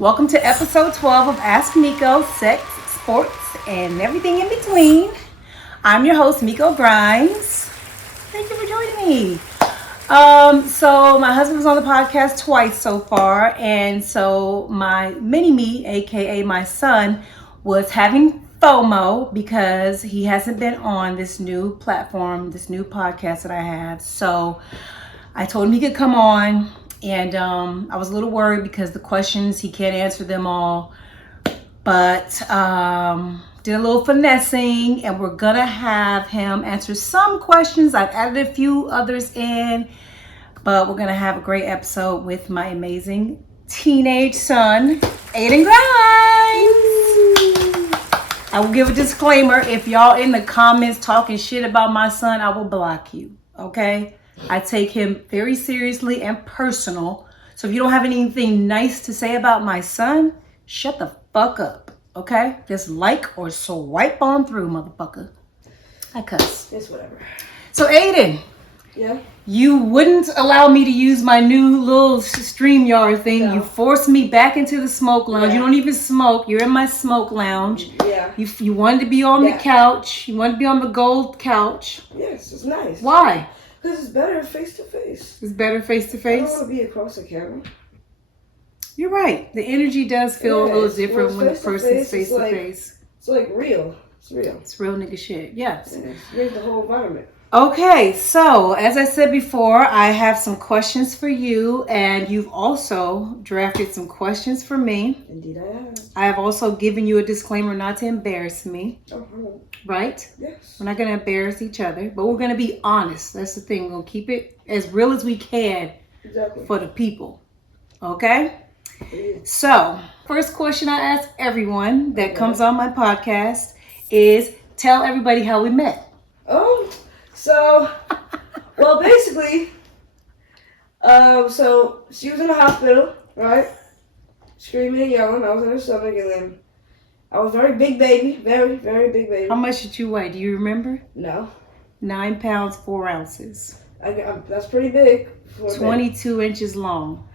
Welcome to episode 12 of Ask Miko, Sex, Sports, and everything in between. I'm your host, Miko Grimes. Thank you for joining me. So my husband was on the podcast twice so far, and so my mini-me, aka my son, was having FOMO because he hasn't been on this new platform, this new podcast that I have. So I told him he could come on. And I was a little worried because the questions, he can't answer them all. But did a little finessing, and we're going to have him answer some questions. I've added a few others in. But we're going to have a great episode with my amazing teenage son, Aiden Grimes. I will give a disclaimer. If y'all in the comments talking shit about my son, I will block you. Okay? I take him very seriously and personal. So if you don't have anything nice to say about my son, shut the fuck up. Okay? Just like or swipe on through, motherfucker. I cuss. It's whatever. So Aiden. Yeah? You wouldn't allow me to use my new little StreamYard thing. No. You forced me back into the smoke lounge. Yeah. You don't even smoke. You're in my smoke lounge. Yeah. You wanted to be on the couch. You wanted to be on the gold couch. Yes, it's nice. Why? Because it's better face to face. It's better face to face? I don't want to be across the camera. You're right. The energy does feel a little different when the person's face to face. It's like real. It's real. It's real nigga shit. Yes. Yeah, it's the whole environment. Okay, so as I said before, I have some questions for you, and you've also drafted some questions for me. Indeed I have. I have also given you a disclaimer not to embarrass me. Oh, right? Yes. We're not going to embarrass each other, but we're going to be honest. That's the thing. We're going to keep it as real as we can for the people. Okay? Yeah. So, first question I ask everyone that comes on my podcast is, tell everybody how we met. So, well, basically, so she was in the hospital, right? Screaming and yelling. I was in her stomach, and then I was very big baby, very, very big baby. How much did you weigh? Do you remember? No. 9 pounds, 4 ounces. That's pretty big. 22 inches long.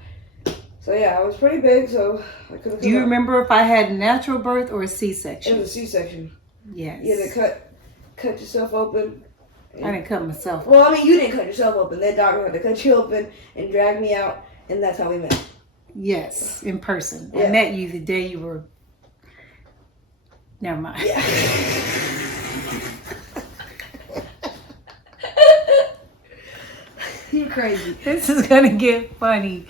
So yeah, I was pretty big, so I couldn't. Do you remember if I had natural birth or a C-section? It was a C-section. Yes. You had to cut yourself open. I didn't cut myself. Well, I mean, you didn't cut yourself open. That doctor had to cut you open and drag me out, and that's how we met. Yes, in person. Yeah. I met you the day you were... Never mind. Yeah. You're crazy. This is going to get funny.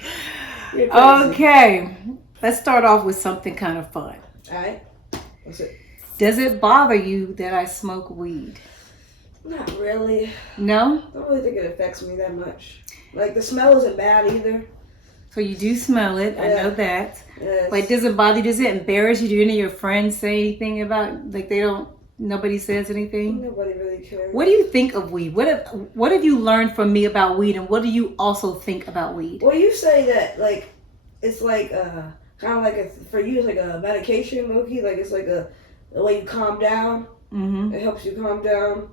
You're crazy. Okay. Let's start off with something kind of fun. All right. What's it? Does it bother you that I smoke weed? Not really. No? I don't really think it affects me that much. Like, the smell isn't bad either. So you do smell it. Yeah. I know that. Yes. Like, does it bother you? Does it embarrass you? Do any of your friends say anything about, like, nobody says anything? Nobody really cares. What do you think of weed? What have you learned from me about weed, and what do you also think about weed? Well, you say that, like, it's like, kind of like, for you, it's like a medication, low-key. Like, it's like the way you calm down. Mm-hmm. It helps you calm down.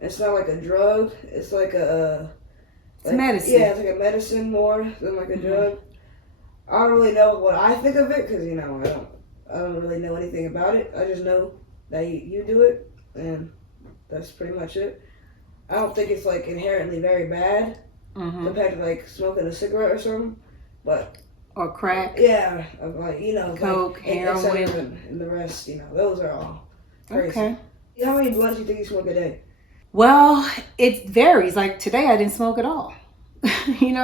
It's not like a drug. It's like it's medicine. Yeah, it's like a medicine more than like a drug. I don't really know what I think of it because I don't really know anything about it. I just know that you do it, and that's pretty much it. I don't think it's like inherently very bad compared to like smoking a cigarette or something, but or crack. Yeah, like coke, like, heroin, and the rest. Those are all crazy. Okay. How many blunts do you think you smoke a day? Well, it varies. Like today I didn't smoke at all.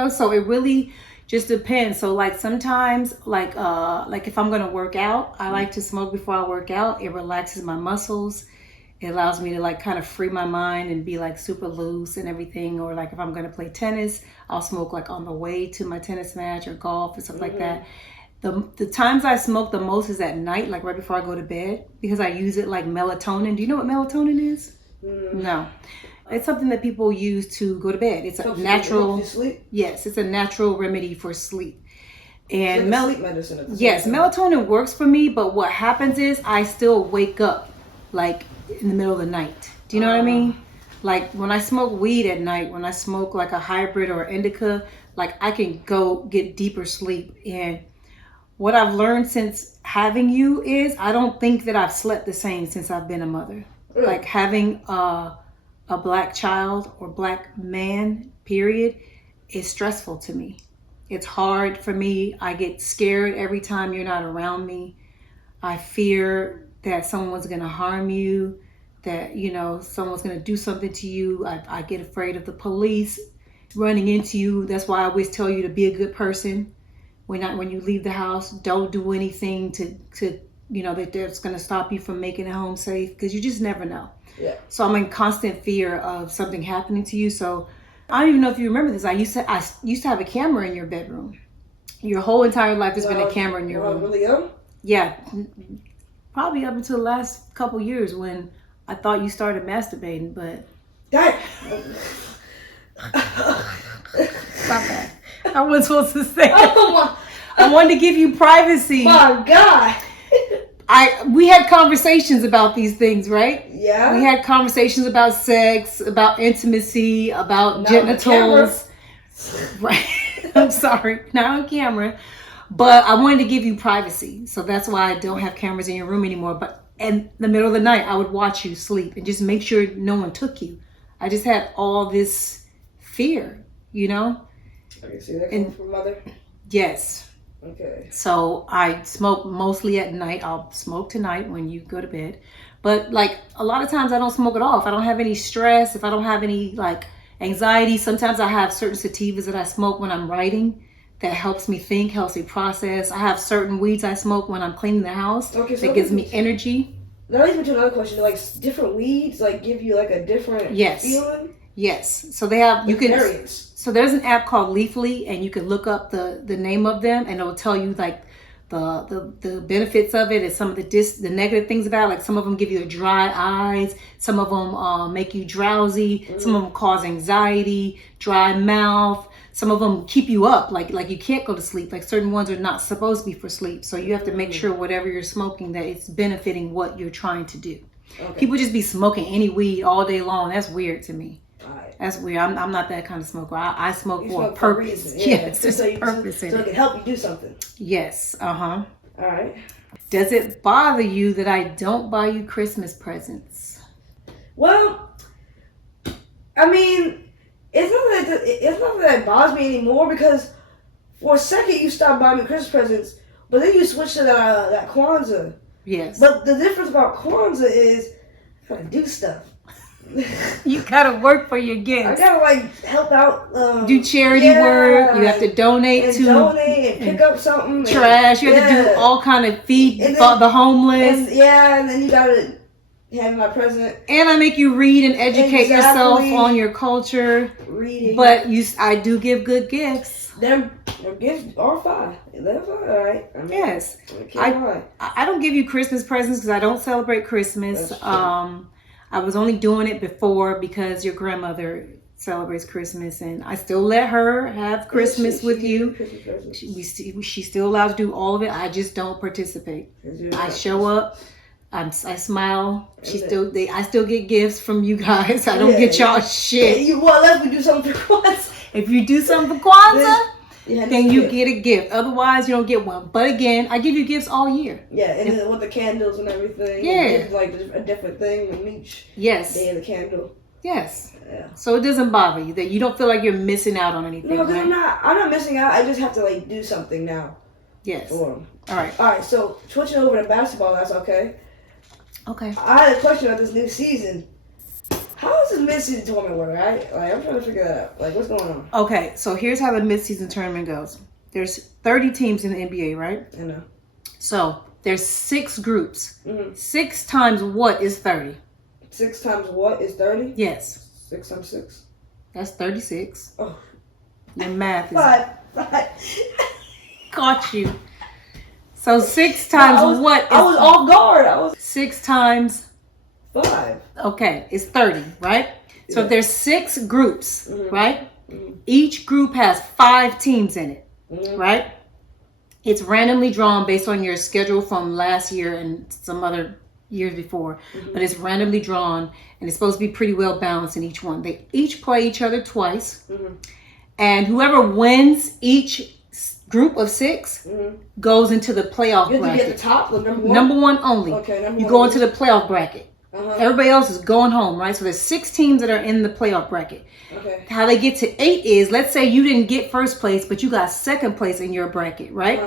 So it really just depends. So like sometimes like if I'm going to work out, I like to smoke before I work out. It relaxes my muscles. It allows me to like kind of free my mind and be like super loose and everything. Or like if I'm going to play tennis, I'll smoke like on the way to my tennis match or golf or stuff like that. The times I smoke the most is at night, like right before I go to bed, because I use it like melatonin. Do you know what melatonin is? No. It's something that people use to go to bed. It's a natural... sleep? Yes, it's a natural remedy for sleep. And like sleep medicine at the yes, same time. Melatonin works for me, but what happens is I still wake up like in the middle of the night. Do you know what I mean? Like when I smoke weed at night, when I smoke like a hybrid or indica, like I can go get deeper sleep. And what I've learned since having you is I don't think that I've slept the same since I've been a mother. Really? Like having a black child or black man, period, is stressful to me. It's hard for me. I get scared every time you're not around me. I fear that someone's going to harm you, that, you know, someone's going to do something to you. I get afraid of the police running into you. That's why I always tell you to be a good person. When you leave the house, don't do anything to you know, that's going to stop you from making it home safe, because you just never know. Yeah. So I'm in constant fear of something happening to you. So I don't even know if you remember this. I used to have a camera in your bedroom. Your whole entire life has been a camera in your room. Really young? Yeah, probably up until the last couple years when I thought you started masturbating, but Dad. stop that. I wasn't supposed to say that. Oh my! I wanted to give you privacy. My God. We had conversations about these things, right? Yeah. We had conversations about sex, about intimacy, about Not on genitals. Right. I'm sorry. Not on camera. But I wanted to give you privacy. So that's why I don't have cameras in your room anymore. But in the middle of the night, I would watch you sleep and just make sure no one took you. I just had all this fear, you know? I can see that coming from mother. Yes. Okay. So I smoke mostly at night. I'll smoke tonight when you go to bed. But like a lot of times I don't smoke at all. If I don't have any stress, if I don't have any like anxiety, sometimes I have certain sativas that I smoke when I'm writing that helps me think, helps me process. I have certain weeds I smoke when I'm cleaning the house that gives me energy. That leads me to another question. Like different weeds like give you like a different feeling? Yes. So they have, you can, variants. so there's an app called Leafly, and you can look up the name of them, and it'll tell you like the benefits of it and some of the negative things about it. Like some of them give you dry eyes, some of them make you drowsy, some of them cause anxiety, dry mouth, some of them keep you up, like you can't go to sleep. Like certain ones are not supposed to be for sleep, so you have to make sure whatever you're smoking that it's benefiting what you're trying to do. Okay. People just be smoking any weed all day long. That's weird to me. That's weird. I'm not that kind of smoker. I smoke for a purpose. Yes, there's a purpose in it. So it can help you do something. Yes. All right. Does it bother you that I don't buy you Christmas presents? Well, I mean, it's not that it bothers me anymore, because for a second you stopped buying me Christmas presents, but then you switched to that Kwanzaa. Yes. But the difference about Kwanzaa is I gotta do stuff. You gotta work for your gifts. I gotta like help out. Do charity work. You have to donate and pick up something. Trash. You have to do all kind of feed the homeless. And then you gotta have my present. And I make you read and educate yourself on your culture. Reading. But I do give good gifts. Their gifts are fine. They're fine, all right. I mean, yes. I don't give you Christmas presents because I don't celebrate Christmas. I was only doing it before because your grandmother celebrates Christmas, and I still let her have Christmas with you. She's still allowed to do all of it. I just don't participate. I show up. I smile. I still get gifts from you guys. I don't get y'all shit. Unless we do something for Kwanzaa. If you do something for Kwanzaa, then you get a gift. Otherwise, you don't get one. But again, I give you gifts all year. Yeah, and then with the candles and everything. Yeah. It's like a different thing in each day of the candle. Yes. Yeah. So it doesn't bother you that you don't feel like you're missing out on anything. No, because I'm not missing out. I just have to like do something now. Yes. For them. All right. All right. So switching over to basketball, that's okay. Okay. I had a question about this new season. How does this mid-season tournament work, right? Like, I'm trying to figure that out. Like, what's going on? Okay, so here's how the mid-season tournament goes. There's 30 teams in the NBA, right? I know. So there's 6 groups. 6 times what is 30? 6 times what is 30? Yes. 6 times 6. That's 36. Oh. Your math is... 5. Caught you. So 6 times what is... I was off guard. 6 times... 5. Okay, it's 30, right? So if there's 6 groups, right? Each group has 5 teams in it, right? It's randomly drawn based on your schedule from last year and some other years before, but it's randomly drawn, and it's supposed to be pretty well balanced in each one. They each play each other twice, and whoever wins each group of 6 goes into the playoff You have to bracket. be at the top, the number one? Number one only. Okay, number you one go only. into the playoff bracket. Everybody else is going home, right? So there's 6 teams that are in the playoff bracket. Okay. How they get to 8 is, let's say you didn't get first place, but you got second place in your bracket, right?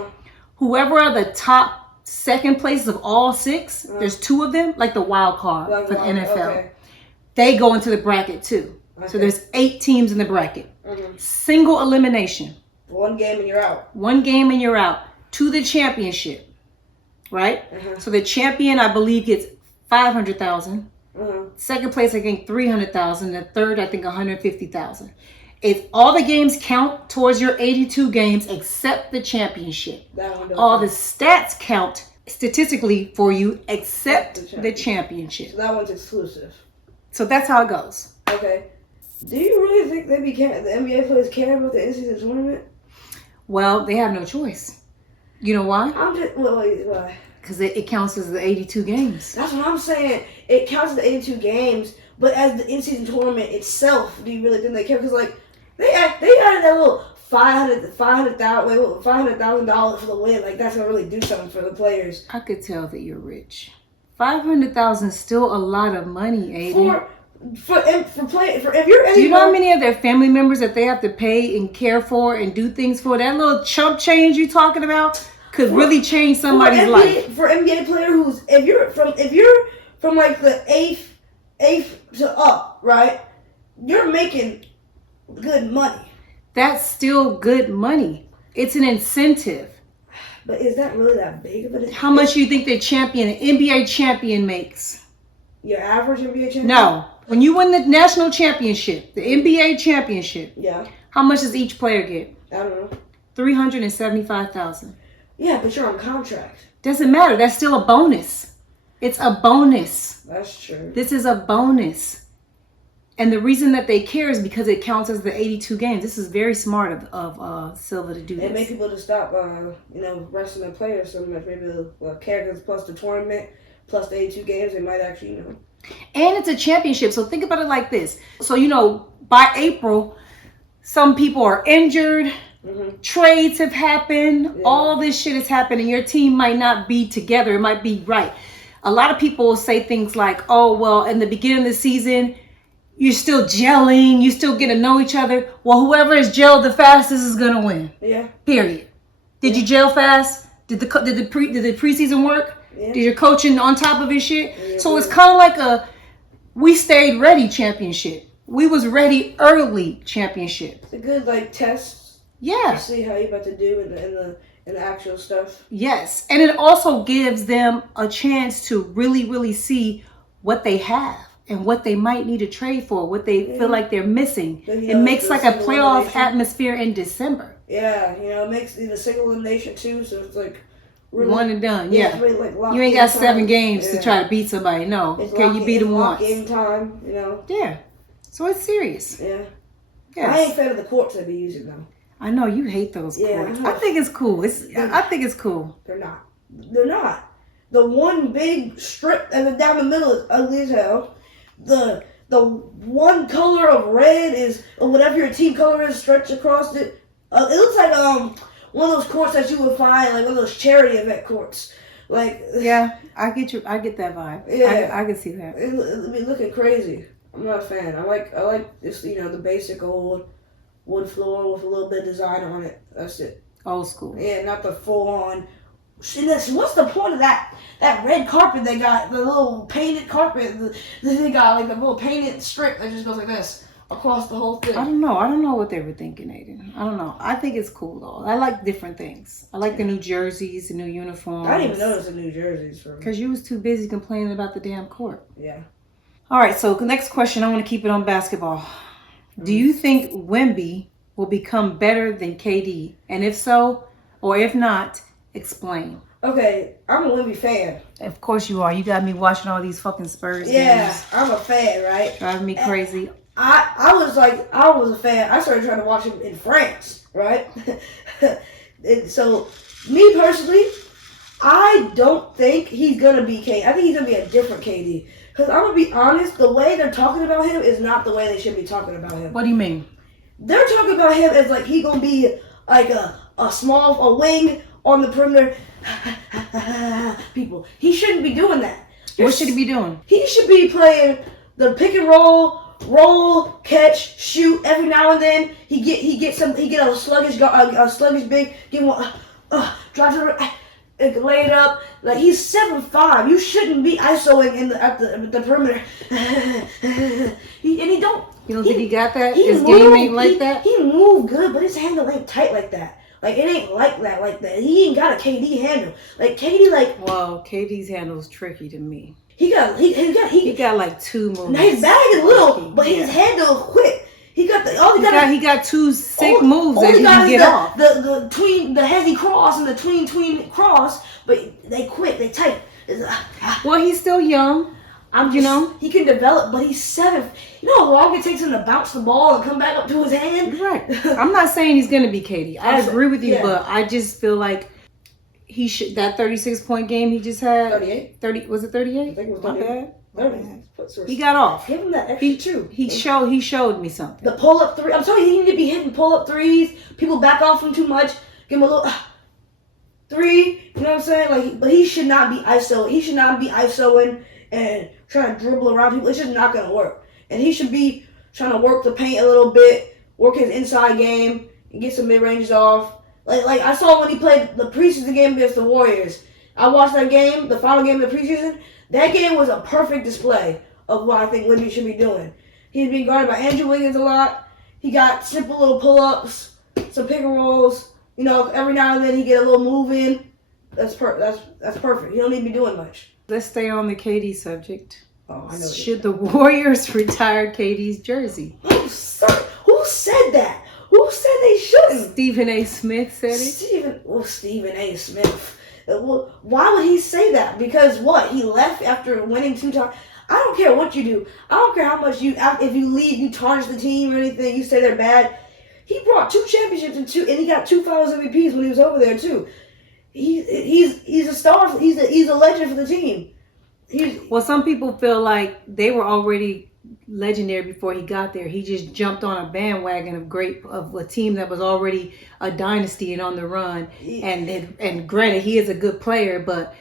Whoever are the top second places of all 6, there's 2 of them, like the wild card for the NFL. Okay. They go into the bracket too. So there's 8 teams in the bracket. Single elimination. 1 game and you're out. 1 game and you're out to the championship, right? So the champion, I believe, gets 500,000. Second place, I think 300,000. The third, I think 150,000. If all the games count towards your 82 games except the championship, all the stats count statistically for you except the championship. So that one's exclusive. So that's how it goes. Okay. Do you really think the NBA players care about the in-season tournament? Well, they have no choice. You know why? Why? Because it counts as the 82 games. That's what I'm saying. It counts as the 82 games, but as the in-season tournament itself, do you really think they care? Because like they added that little $500,000 for the win. Like that's gonna really do something for the players. I could tell that you're rich. 500,000 is still a lot of money, Aiden. For if you're do you know how many of their family members that they have to pay and care for and do things for? That little chump change you talking about could really change somebody's life. For NBA player who's if you're from like the eighth to up, right? You're making good money. That's still good money. It's an incentive. But is that really that big of an? How much do you think the NBA champion makes? Your average NBA champion? No. When you win the national championship, the NBA championship, how much does each player get? I don't know. $375,000. Yeah, but you're on contract. Doesn't matter. That's still a bonus. It's a bonus. That's true. This is a bonus. And the reason that they care is because it counts as the 82 games. This is very smart of Silva to do this. And make people to stop, resting their players so much. Maybe the characters plus the tournament plus the 82 games, they might actually, And it's a championship. So think about it like this. So, by April, some people are injured. Trades have happened. All this shit has happened. And your team might not be together. It might be right. A lot of people will say things like, oh, well, in the beginning of the season, you're still gelling. You still get to know each other. Well, whoever is gelled the fastest is going to win. Yeah. Period. Did you gel fast? Did the preseason work? Yeah. Did your coaching on top of his shit? Yeah, so it's kind of like we stayed ready championship. We was ready early championship. It's a good test. Yeah. To see how you about to do in the actual stuff. Yes, and it also gives them a chance to really, really see what they have and what they might need to trade for, what they feel like they're missing. It makes like a playoff atmosphere in December. Yeah, it makes the single elimination too. So it's like. Really, one and done, yeah. Really, you ain't got 7 games to try to beat somebody. No, you beat them once. Game time, Yeah, so it's serious. Yeah. Yes. I ain't fan of the courts they be using though. I know you hate those courts. I think it's cool. I think it's cool. They're not. The one big strip and then down the middle is ugly as hell. The one color of red is or whatever your team color is stretched across it. It looks like one of those courts that you would find, like one of those charity event courts. Yeah, I get that vibe. Yeah, I can see that. It be looking crazy. I'm not a fan. I like just the basic old wood floor with a little bit of design on it. That's it. Old school. Yeah, not the full on. What's the point of that red carpet they got? The little painted carpet they got, the little painted strip that just goes like this. Across the whole thing. I don't know what they were thinking, Aiden. I don't know. I think it's cool though. I like different things. I like the new jerseys, the new uniforms. I didn't even notice the new jerseys. Because you was too busy complaining about the damn court. Yeah. All right, so the next question, I want to keep it on basketball. Do you think Wemby will become better than KD? And if so, or if not, explain. Okay, I'm a Wemby fan. Of course you are. You got me watching all these fucking Spurs games. Yeah, I'm a fan, right? Driving me crazy. I was a fan. I started trying to watch him in France, right? So, me personally, I don't think he's going to be KD. I think he's going to be a different KD. Because I'm going to be honest, the way they're talking about him is not the way they should be talking about him. What do you mean? They're talking about him as he's going to be like a a wing on the perimeter. People, he shouldn't be doing that. What should he be doing? He should be playing the pick and roll, catch, shoot. Every now and then he get a sluggish big, give him drive to the lay it up. Like, he's 7'5". You shouldn't be isoing at the perimeter. He don't. You don't think he got that? His game ain't like that? He moved good, but his handle ain't tight like that. Like, it ain't like that. He ain't got a KD handle. Like, KD, like... Well, KD's handle is tricky to me. He got like 2 moves. Now, his bag is little, but his handle is quick. He got 2 sick moves that he can get off. The heavy cross and the tween cross, but they quick, they tight. Well, he's still young. He can develop, but he's 7. You know how long it takes him to bounce the ball and come back up to his hand? Right. I'm not saying he's going to be KD. I agree with you, but I just feel like he should. That 36-point game he just had. 38. Was it 38? I think it was Not bad. 30. He got off. Give him that extra 2. He showed me something. The pull up 3. I'm telling you, he need to be hitting pull up 3s. People back off him too much. Give him a little 3. You know what I'm saying? Like, but he should not be ISO. He should not be ISOing and trying to dribble around people. It's just not going to work. And he should be trying to work the paint a little bit, work his inside game, and get some mid-ranges off. Like I saw when he played the preseason game against the Warriors. I watched that game, the final game of the preseason. That game was a perfect display of what I think Wizzy should be doing. He's being guarded by Andrew Wiggins a lot. He got simple little pull-ups, some pick and rolls. You know, every now and then he get a little move in. That's perfect. He don't need to be doing much. Let's stay on the KD subject. Oh, I know. Should the Warriors retire KD's jersey? Oh, sir. Who said that? Who said they shouldn't? Stephen A. Smith said it. Stephen A. Smith. Why would he say that? Because what? He left after winning 2 times. I don't care what you do. I don't care how much if you leave, you tarnish the team or anything. You say they're bad. He brought 2 championships and he got 2 Finals MVPs when he was over there too. He's a star. He's a legend for the team. Well, some people feel like they were already legendary before he got there. He just jumped on a bandwagon of a team that was already a dynasty and on the run. And granted, he is a good player, but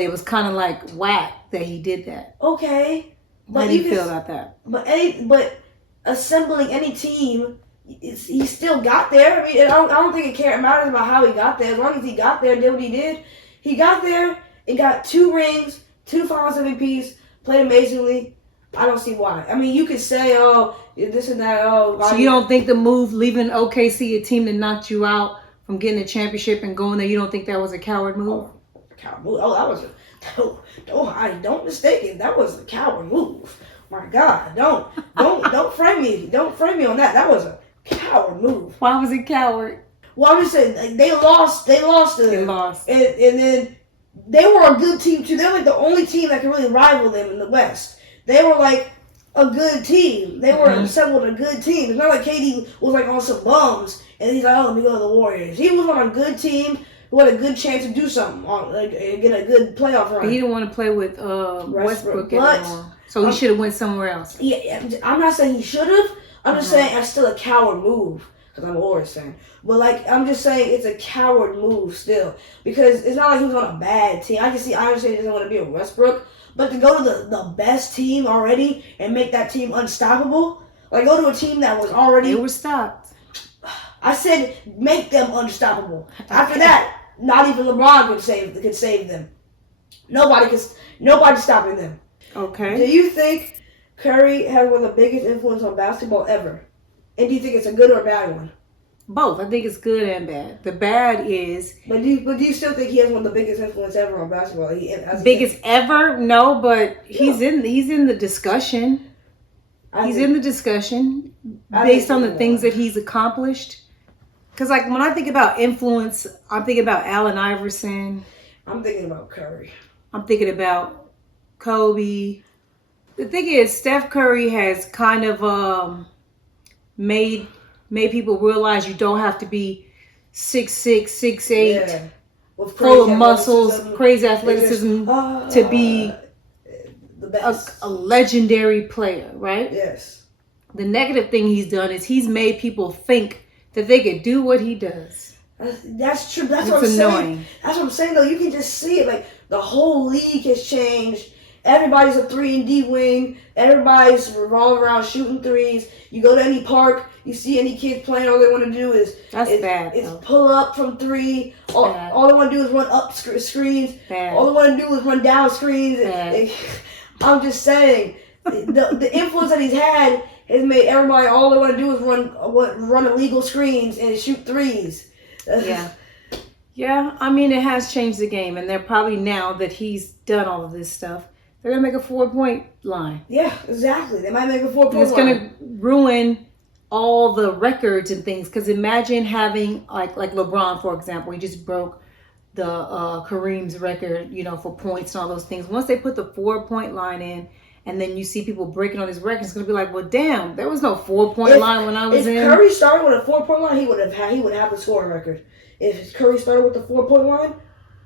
it was kind of like whack that he did that. Okay, How do you feel about that? But assembling any team, he still got there. I mean, I don't think it matters about how he got there. As long as he got there and did what he did, he got there and got 2 rings, 2 Finals MVPs, played amazingly. I don't see why. I mean, you could say, oh, this and that. Oh, so you don't think the move leaving OKC, a team that knocked you out from getting a championship and going there, you don't think that was a coward move? Coward move. Oh, that was don't mistake it. That was a coward move. My God, don't frame me. Don't frame me on that. That was a coward move. Why was it coward? Well, I'm just saying, like, they lost. They lost. And then they were a good team too. They're like the only team that can really rival them in the West. They were like a good team. They were assembled a good team. It's not like KD was like on some bums and he's like, oh, let me go to the Warriors. He was on a good team who had a good chance to do something, get a good playoff run. He didn't want to play with Westbrook anymore, so he should have went somewhere else. Yeah, I'm not saying he should have. I'm just saying that's still a coward move because I'm a Warriors fan. But like, I'm just saying it's a coward move still because it's not like he was on a bad team. I understand he doesn't want to be a Westbrook. But to go to the best team already and make that team unstoppable, like go to a team that was already... They were stopped. I said make them unstoppable. After that, not even LeBron could save them. Nobody's stopping them. Okay. Do you think Curry has one of the biggest influence on basketball ever? And do you think it's a good or a bad one? Both. I think it's good and bad. The bad is... But do you still think he has one of the biggest influence ever on basketball? Biggest ever? No, but he's in the discussion. He's in the discussion based on the things that he's accomplished. Because like when I think about influence, I'm thinking about Allen Iverson. I'm thinking about Curry. I'm thinking about Kobe. The thing is, Steph Curry has kind of made people realize you don't have to be 6'6", 6'8", full of muscles, crazy athleticism to be the best. A legendary player, right? Yes. The negative thing he's done is he's made people think that they could do what he does. That's true. That's It's what I'm annoying. saying. That's what I'm saying, though. You can just see it. Like, the whole league has changed. Everybody's a 3-and-D wing. Everybody's revolving around shooting threes. You go to any park, you see any kids playing, all they want to do is pull up from three. All they want to do is run up screens. Bad. All they want to do is run down screens. I'm just saying, the influence that he's had has made everybody, all they want to do is run illegal screens and shoot threes. Yeah, I mean, it has changed the game, and they're probably, now that he's done all of this stuff, they're going to make a 4-point line. Yeah, exactly. They might make a 4-point line. It's going to ruin all the records and things, because imagine having, like LeBron, for example, he just broke the Kareem's record, for points and all those things. Once they put the 4-point line in, and then you see people breaking on his record, it's going to be like, well, damn, there was no 4-point line when I was in. If Curry started with a 4-point line, he would have the scoring record. If Curry started with the 4-point line,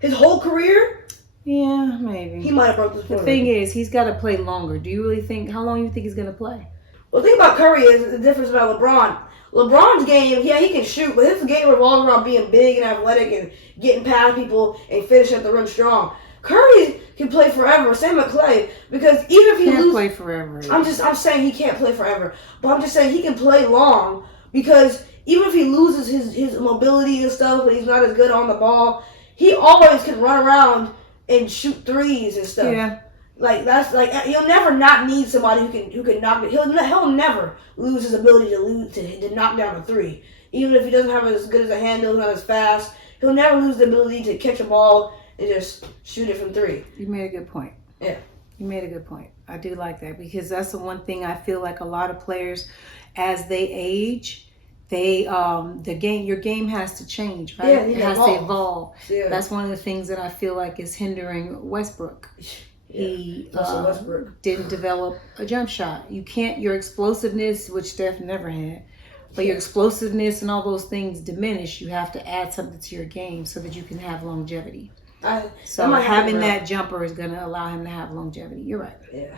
his whole career, yeah, maybe he might have broke the scoring. The thing is, he's got to play longer. Do you really think? How long do you think he's going to play? Well, the thing about Curry is the difference about LeBron. LeBron's game, yeah, he can shoot, but his game revolves around being big and athletic and getting past people and finishing at the rim strong. Curry can play forever. Same with Clay, because even if he can't play forever. I'm saying he can't play forever, but I'm just saying he can play long, because even if he loses his mobility and stuff, but he's not as good on the ball, he always can run around and shoot threes and stuff. Yeah. Like, that's like, he'll never not need somebody who can knock it. He'll never lose his ability to knock down a three. Even if he doesn't have as good as a handle, not as fast, he'll never lose the ability to catch a ball and just shoot it from three. You made a good point. Yeah. You made a good point. I do like that, because that's the one thing I feel like a lot of players, as they age, your game has to change, right? Yeah, it has to evolve. Yeah. That's one of the things that I feel like is hindering Westbrook. Yeah. He Westbrook didn't develop a jump shot. You can't, your explosiveness, which Steph never had, but your explosiveness and all those things diminish. You have to add something to your game so that you can have longevity. So having that jumper is going to allow him to have longevity. You're right. Yeah.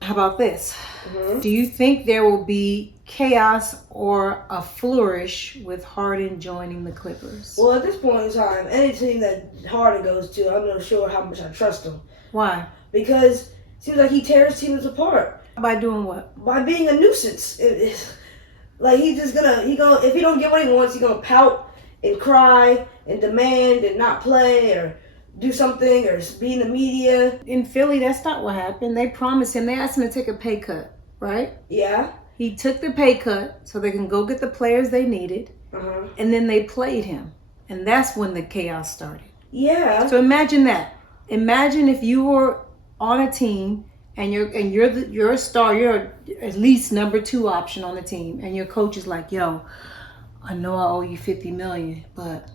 How about this? Mm-hmm. Do you think there will be chaos or a flourish with Harden joining the Clippers? Well, at this point in time, any team that Harden goes to, I'm not sure how much I trust him. Why? Because it seems like he tears teams apart. By doing what? By being a nuisance. Like, he's just if he don't get what he wants, he's gonna pout and cry and demand and not play or do something or be in the media. In Philly, that's not what happened. They promised him, they asked him to take a pay cut, right? Yeah. He took the pay cut so they can go get the players they needed, and then they played him. And that's when the chaos started. Yeah. So imagine that. Imagine if you were on a team and you're a star, you're at least number 2 option on the team, and your coach is like, yo, I know I owe you $50 million, but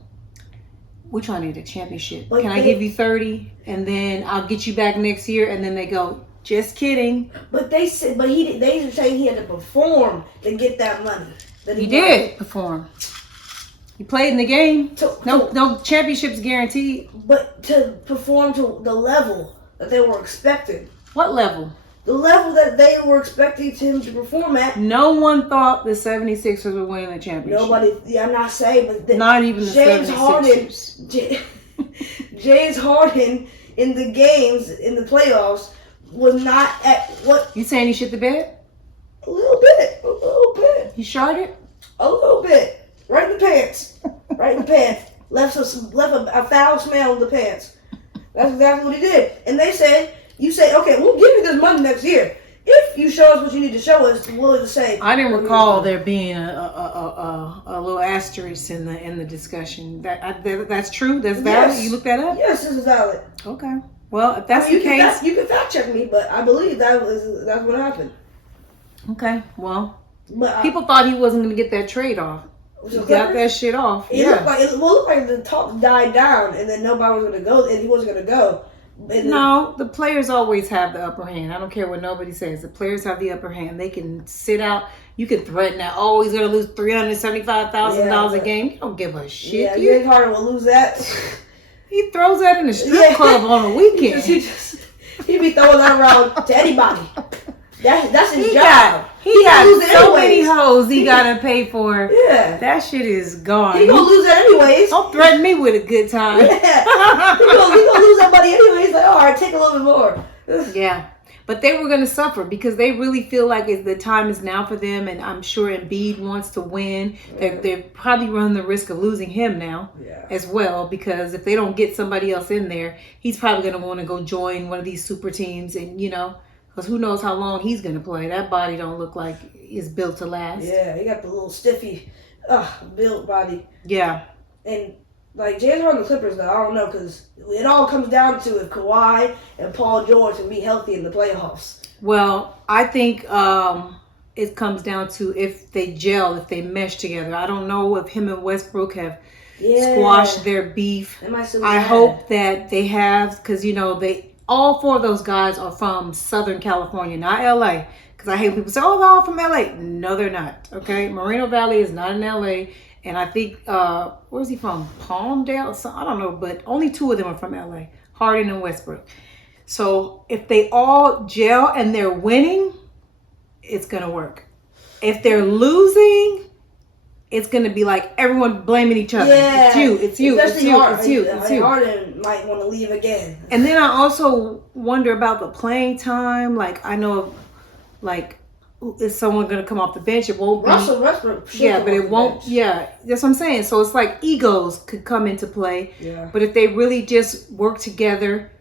we're trying to get a championship. Can I give you 30 and then I'll get you back next year? And then they go, just kidding. But they were saying he had to perform to get that money. He did perform. He played in the game. No championships guaranteed. But to perform to the level that they were expecting. What level? The level that they were expecting him to perform at. No one thought the 76ers would win the championship. Nobody. Yeah, I'm not saying, but not even the James 76ers. James Harden in the games in the playoffs was not at what. You saying he shit the bed? A little bit. He sharded? A little bit. Right in the pants. Right in the pants. Left a foul smell in the pants. That's exactly what he did. And they said, you say, okay, we'll give you this money next year. If you show us what you need to show us, we'll just say. I didn't recall there being a little asterisk in the discussion. That's true? That's valid? Yes. You looked that up? Yes, this is valid. Okay. Well, if that's the case. You can fact check me, but I believe that's what happened. Okay, well. People thought he wasn't going to get that trade off. He got that shit off. It looked like the talk died down, and then nobody was going to go, and he wasn't going to go. No, the players always have the upper hand. I don't care what nobody says. The players have the upper hand. They can sit out. You can threaten that, he's going to lose $375,000 a game. You don't give a shit. Yeah, James Harden will lose that. He throws that in the strip club on a weekend. He be throwing that around to anybody. That's his job. He got lose it so anyways. many hoes he gotta pay for. Yeah. That shit is gone. He gonna lose that anyways. Don't threaten me with a good time. Yeah. he gonna lose that money anyways. He's like, all right, take a little bit more. Yeah. But they were going to suffer because they really feel like the time is now for them. And I'm sure Embiid wants to win. They're probably running the risk of losing him now as well. Because if they don't get somebody else in there, he's probably going to want to go join one of these super teams. And, because who knows how long he's going to play. That body don't look like it's built to last. Yeah, he got the little stiffy built body. Yeah. And like James Harden and the Clippers, though, I don't know, because it all comes down to if Kawhi and Paul George can be healthy in the playoffs. Well, I think it comes down to if they gel, if they mesh together. I don't know if him and Westbrook have squashed their beef. I hope that they have, because all four of those guys are from Southern California, not LA. Because I hate when people say, "Oh, they're all from LA." No, they're not. Okay, Moreno Valley is not in LA. And I think, where's he from? Palmdale? I don't know, but only two of them are from LA, Harden and Westbrook. So if they all gel and they're winning, it's going to work. If they're losing, it's going to be like everyone blaming each other. Yeah, it's you. Harden might want to leave again. And then I also wonder about the playing time. Like, I know, is someone going to come off the bench? It won't be. Russell Westbrook. Yeah, but it won't. Bench. Yeah, that's what I'm saying. So it's like egos could come into play. Yeah. But if they really just work together,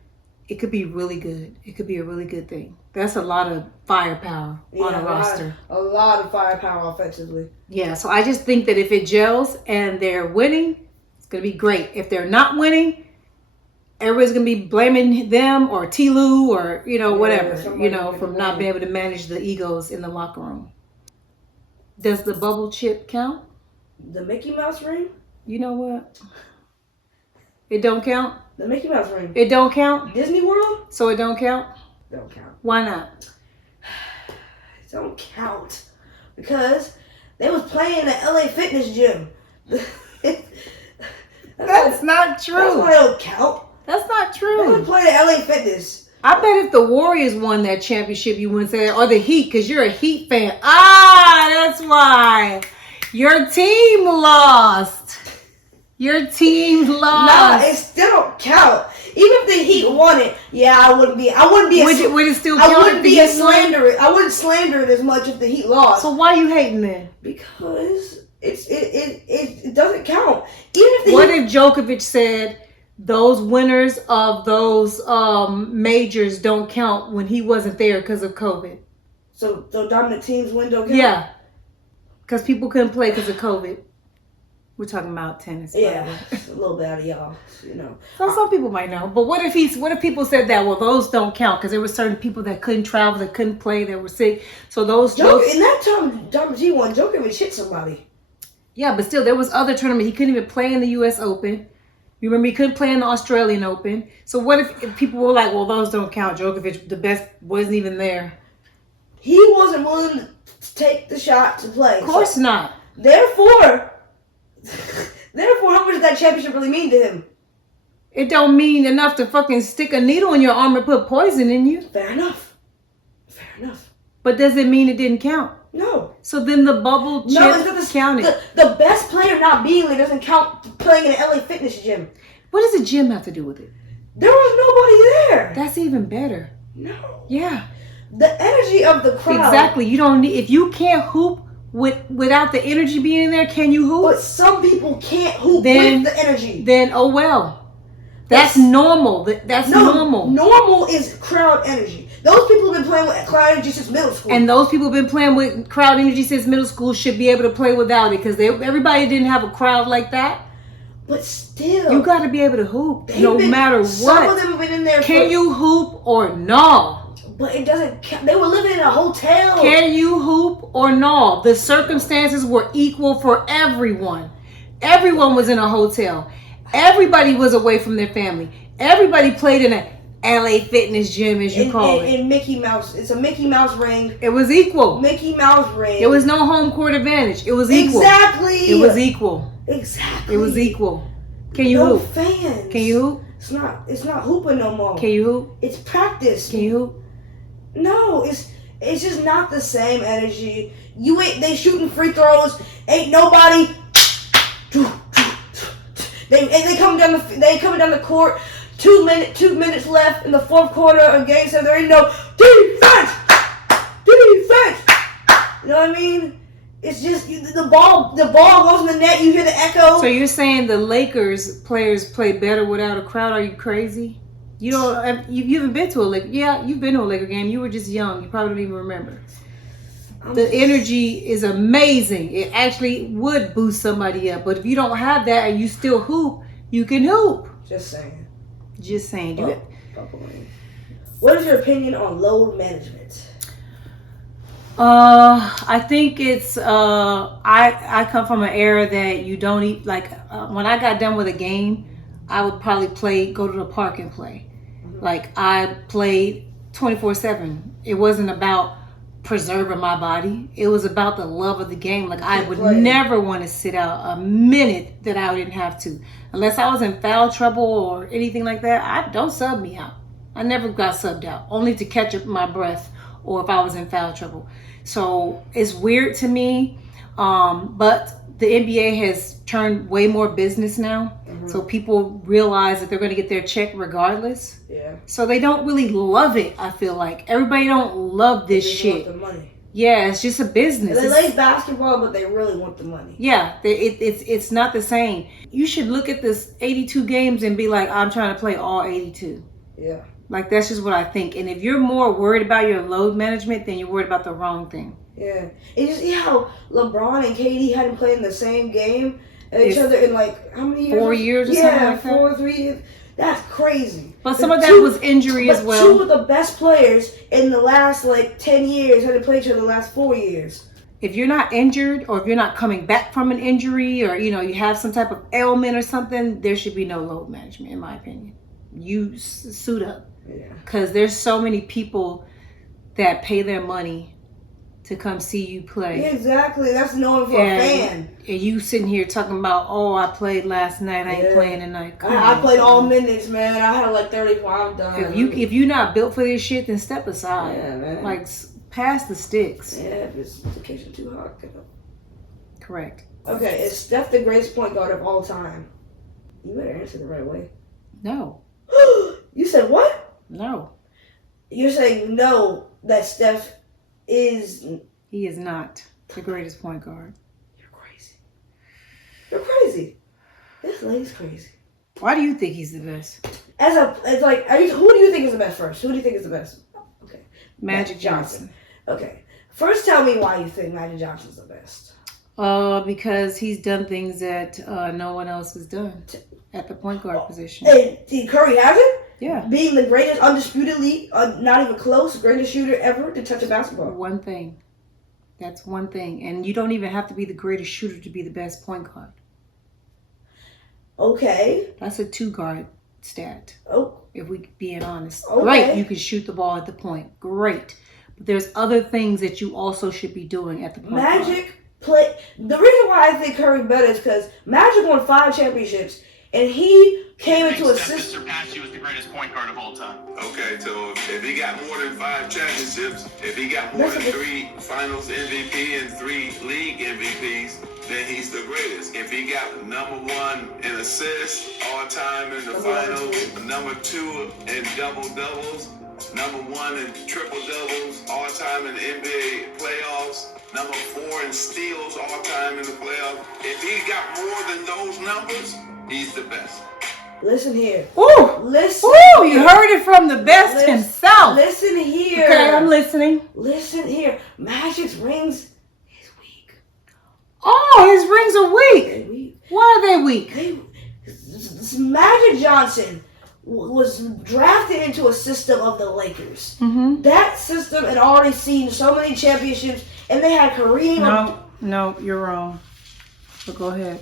it could be really good. It could be a really good thing. That's a lot of firepower on a roster. A lot of firepower offensively. Yeah, so I just think that if it gels and they're winning, it's going to be great. If they're not winning, everybody's going to be blaming them or T-Lou or, whatever, from not being able to manage the egos in the locker room. Does the bubble chip count? The Mickey Mouse ring? You know what? It don't count? The Mickey Mouse ring. It don't count? Disney World? So it don't count? Don't count. Why not? It don't count. Because they was playing in the LA Fitness gym. That's not true. That's why it don't count. That's not true. They was playing at LA Fitness. I bet if the Warriors won that championship, you wouldn't say that. Or the Heat, because you're a Heat fan. That's why. Your team lost. Your team lost. Nah, it still don't count. Even if the Heat won it, I wouldn't be. Would it still count? I wouldn't be slander it. I wouldn't slander it as much if the Heat lost. So why are you hating then? Because it doesn't count. Even if the What if Djokovic said those winners of those majors don't count when he wasn't there because of COVID? So dominant teams win don't count? Yeah. Because people couldn't play because of COVID. We're talking about tennis. Yeah, a little bit out of y'all, So some people might know. But what if people said that? Well, those don't count because there were certain people that couldn't travel, that couldn't play, that were sick. So those. In that time, Dominant G won. Djokovic hit somebody. Yeah, but still, there was other tournaments. He couldn't even play in the U.S. Open. You remember he couldn't play in the Australian Open. So what if people were like, well, those don't count. Djokovic, the best, wasn't even there. He wasn't willing to take the shot to play. Of course not. Therefore, how much does that championship really mean to him? It don't mean enough to fucking stick a needle in your arm and put poison in you. Fair enough. But does it mean it didn't count? No. So then the bubble chip counted. The best player not being there doesn't count playing in an LA Fitness gym. What does a gym have to do with it? There was nobody there. That's even better. No. Yeah. The energy of the crowd. Exactly. You don't need, if you can't hoop without the energy being in there, can you hoop? But some people can't hoop with the energy. Then, oh well. That's normal. That's normal. Normal is crowd energy. Those people have been playing with crowd energy since middle school. And those people have been playing with crowd energy since middle school should be able to play without it because everybody didn't have a crowd like that. But still. You got to be able to hoop no matter what. Some of them have been in there Can you hoop or no? But it doesn't count. They were living in a hotel. Can you hoop or no? The circumstances were equal for everyone. Everyone was in a hotel. Everybody was away from their family. Everybody played in a LA Fitness gym, as you call it. In Mickey Mouse. It's a Mickey Mouse ring. It was equal. Mickey Mouse ring. There was no home court advantage. It was equal. Exactly. It was equal. Exactly. It was equal. Can you hoop? Fans. Can you hoop? It's not hooping no more. Can you hoop? It's practice. Can you hoop? No, It's just not the same energy. They shooting free throws. Ain't nobody. They coming down the court. 2 minutes left in the fourth quarter of game 7. There ain't no defense. You know what I mean? It's just the ball goes in the net. You hear the echo. So you're saying the Lakers players play better without a crowd? Are you crazy? You don't. You haven't been to a Laker. Yeah, you've been to a Laker game. You were just young. You probably don't even remember. The energy is amazing. It actually would boost somebody up. But if you don't have that and you still hoop, you can hoop. Just saying. What is your opinion on load management? I think it's I come from an era that you don't eat when I got done with a game, I would probably go to the park and play. Mm-hmm. Like I played 24/7. It wasn't about preserving my body. It was about the love of the game. Like I would never want to sit out a minute that I didn't have to, unless I was in foul trouble or anything like that. I don't sub me out. I never got subbed out, only to catch up my breath or if I was in foul trouble. So it's weird to me, but the NBA has turned way more business now. Mm-hmm. So people realize that they're going to get their check regardless. Yeah. So they don't really love it, I feel like. Everybody don't love this shit. Want the money. Yeah, it's just a business. They like basketball, but they really want the money. Yeah, it's not the same. You should look at this 82 games and be like, I'm trying to play all 82. Yeah. Like, that's just what I think. And if you're more worried about your load management, then you're worried about the wrong thing. Yeah. And you see how LeBron and KD hadn't played in the same game at each other in how many years? 4 years or something like that? 4 or 3 years. That's crazy. But some of that was injury as well. Two of the best players in the last 10 years hadn't played each other the last 4 years. If you're not injured or if you're not coming back from an injury or, you have some type of ailment or something, there should be no load management, in my opinion. You suit up. Yeah. Because there's so many people that pay their money to come see you play. Yeah, exactly. That's knowing for a fan. And you sitting here talking about, I played last night. I ain't playing tonight. I played all minutes, man. I had 35 done. If you're not built for this shit, then step aside. Yeah, man. Pass the sticks. Yeah, if it's vacation too hot. Correct. Okay, is Steph the greatest point guard of all time? You better answer the right way. No. You said what? No. You're saying no, that Steph is... He is not the greatest point guard. You're crazy. You're crazy. This lady's crazy. Why do you think he's the best? Who do you think is the best first? Who do you think is the best? Okay. Magic Johnson. Okay. First tell me why you think Magic Johnson's the best. Because he's done things that no one else has done at the point guard position. And Curry hasn't? Yeah. Being the greatest, undisputedly, not even close, greatest shooter ever to touch a basketball. One thing. That's one thing. And you don't even have to be the greatest shooter to be the best point guard. Okay. That's a 2-guard stat. Oh. If we being honest. Okay. Great, you can shoot the ball at the point. Great. But there's other things that you also should be doing at the point guard. The reason why I think Curry's better is because Magic won 5 championships. And he came into a system. Surpassed you as the greatest point guard of all time. Okay, so if he got more than 5 championships, if he got more than 3 Finals MVP and 3 league MVPs, then he's the greatest. If he got #1 in assists all time in the finals, #2 in double doubles, #1 in triple doubles all time in the NBA playoffs, #4 in steals all time in the playoffs. If he got more than those numbers, he's the best. Listen here. Ooh! Listen. Ooh! You heard it from the best himself. Listen here. Okay, I'm listening. Listen here. Magic's rings is weak. Oh, his rings are weak. They're weak. Why are they weak? Magic Johnson was drafted into a system of the Lakers. Mm-hmm. That system had already seen so many championships, and they had Kareem. No, you're wrong. But go ahead.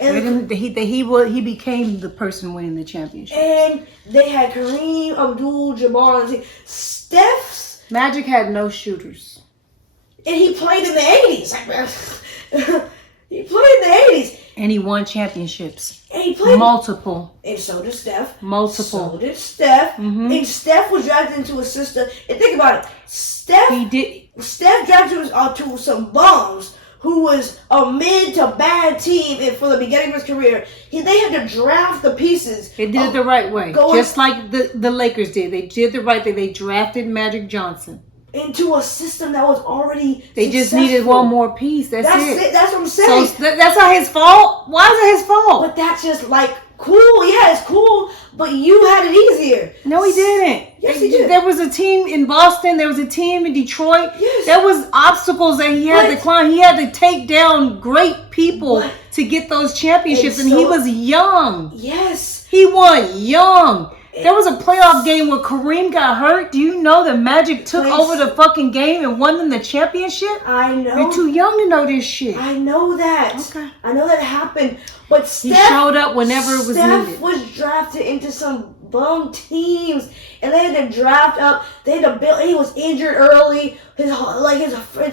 And he became the person winning the championship. And they had Kareem Abdul-Jabbar. Steph's Magic had no shooters. And he played in the 80s. He played in the 80s. And he won championships. And he played multiple. And so did Steph. Multiple. So did Steph. Mm-hmm. And Steph was drafted into a system. And think about it. Steph. He did. Steph drafted to some bums who was a mid to bad team for the beginning of his career. They had to draft the pieces. They did it the right way, just like the Lakers did. They did the right thing. They drafted Magic Johnson into a system that was already They successful. just needed one more piece. That's it. That's what I'm saying. So that's not his fault? Why is it his fault? But that's just like cool. Yeah, it's cool. But you had it easier. No, he didn't. Yes, he did. There was a team in Boston. There was a team in Detroit. Yes. There was obstacles that he had to climb. He had to take down great people to get those championships, and he was young. Yes. He won young. There was a playoff game where Kareem got hurt. Do you know that Magic took over the fucking game and won them the championship? I know. You're too young to know this shit. I know that. Okay. I know that happened. But Steph, he showed up whenever it was needed. Steph was drafted into some bum teams, and they had to draft up. They had to build. He was injured early. His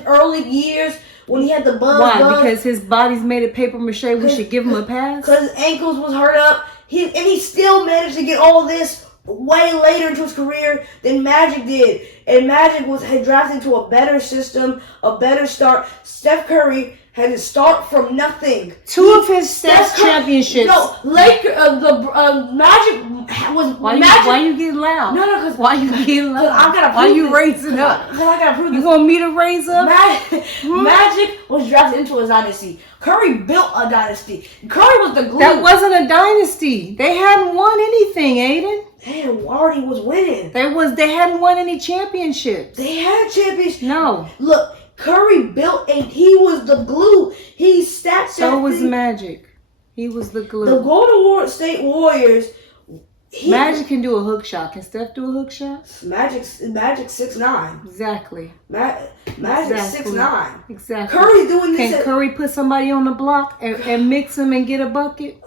early years when he had the buzz. Why? Because his body's made of paper mache. We should give him a pass. Because his ankles was hurt up. He still managed to get all this way later into his career than Magic did. And Magic had drafted into a better system, a better start. Steph Curry had to start from nothing. Two of his Steph's championships. No, Magic was. Why you getting loud? No, because why you getting loud? I gotta why you this. raising up? Because I gotta prove you this. want me to raise up? Magic was drafted into a dynasty. Curry built a dynasty. Curry was the glue. That wasn't a dynasty. They hadn't won anything, Aiden. Damn, Wardy was winning. They hadn't won any championships. They had championships. No. Look, Curry built he was the glue. He stacked that So was thing. Magic. He was the glue. The Golden State Warriors. Magic can do a hook shot. Can Steph do a hook shot? Magic 6'9". Exactly. Magic 6'9". Exactly. Curry doing this. Can Curry put somebody on the block and mix them and get a bucket?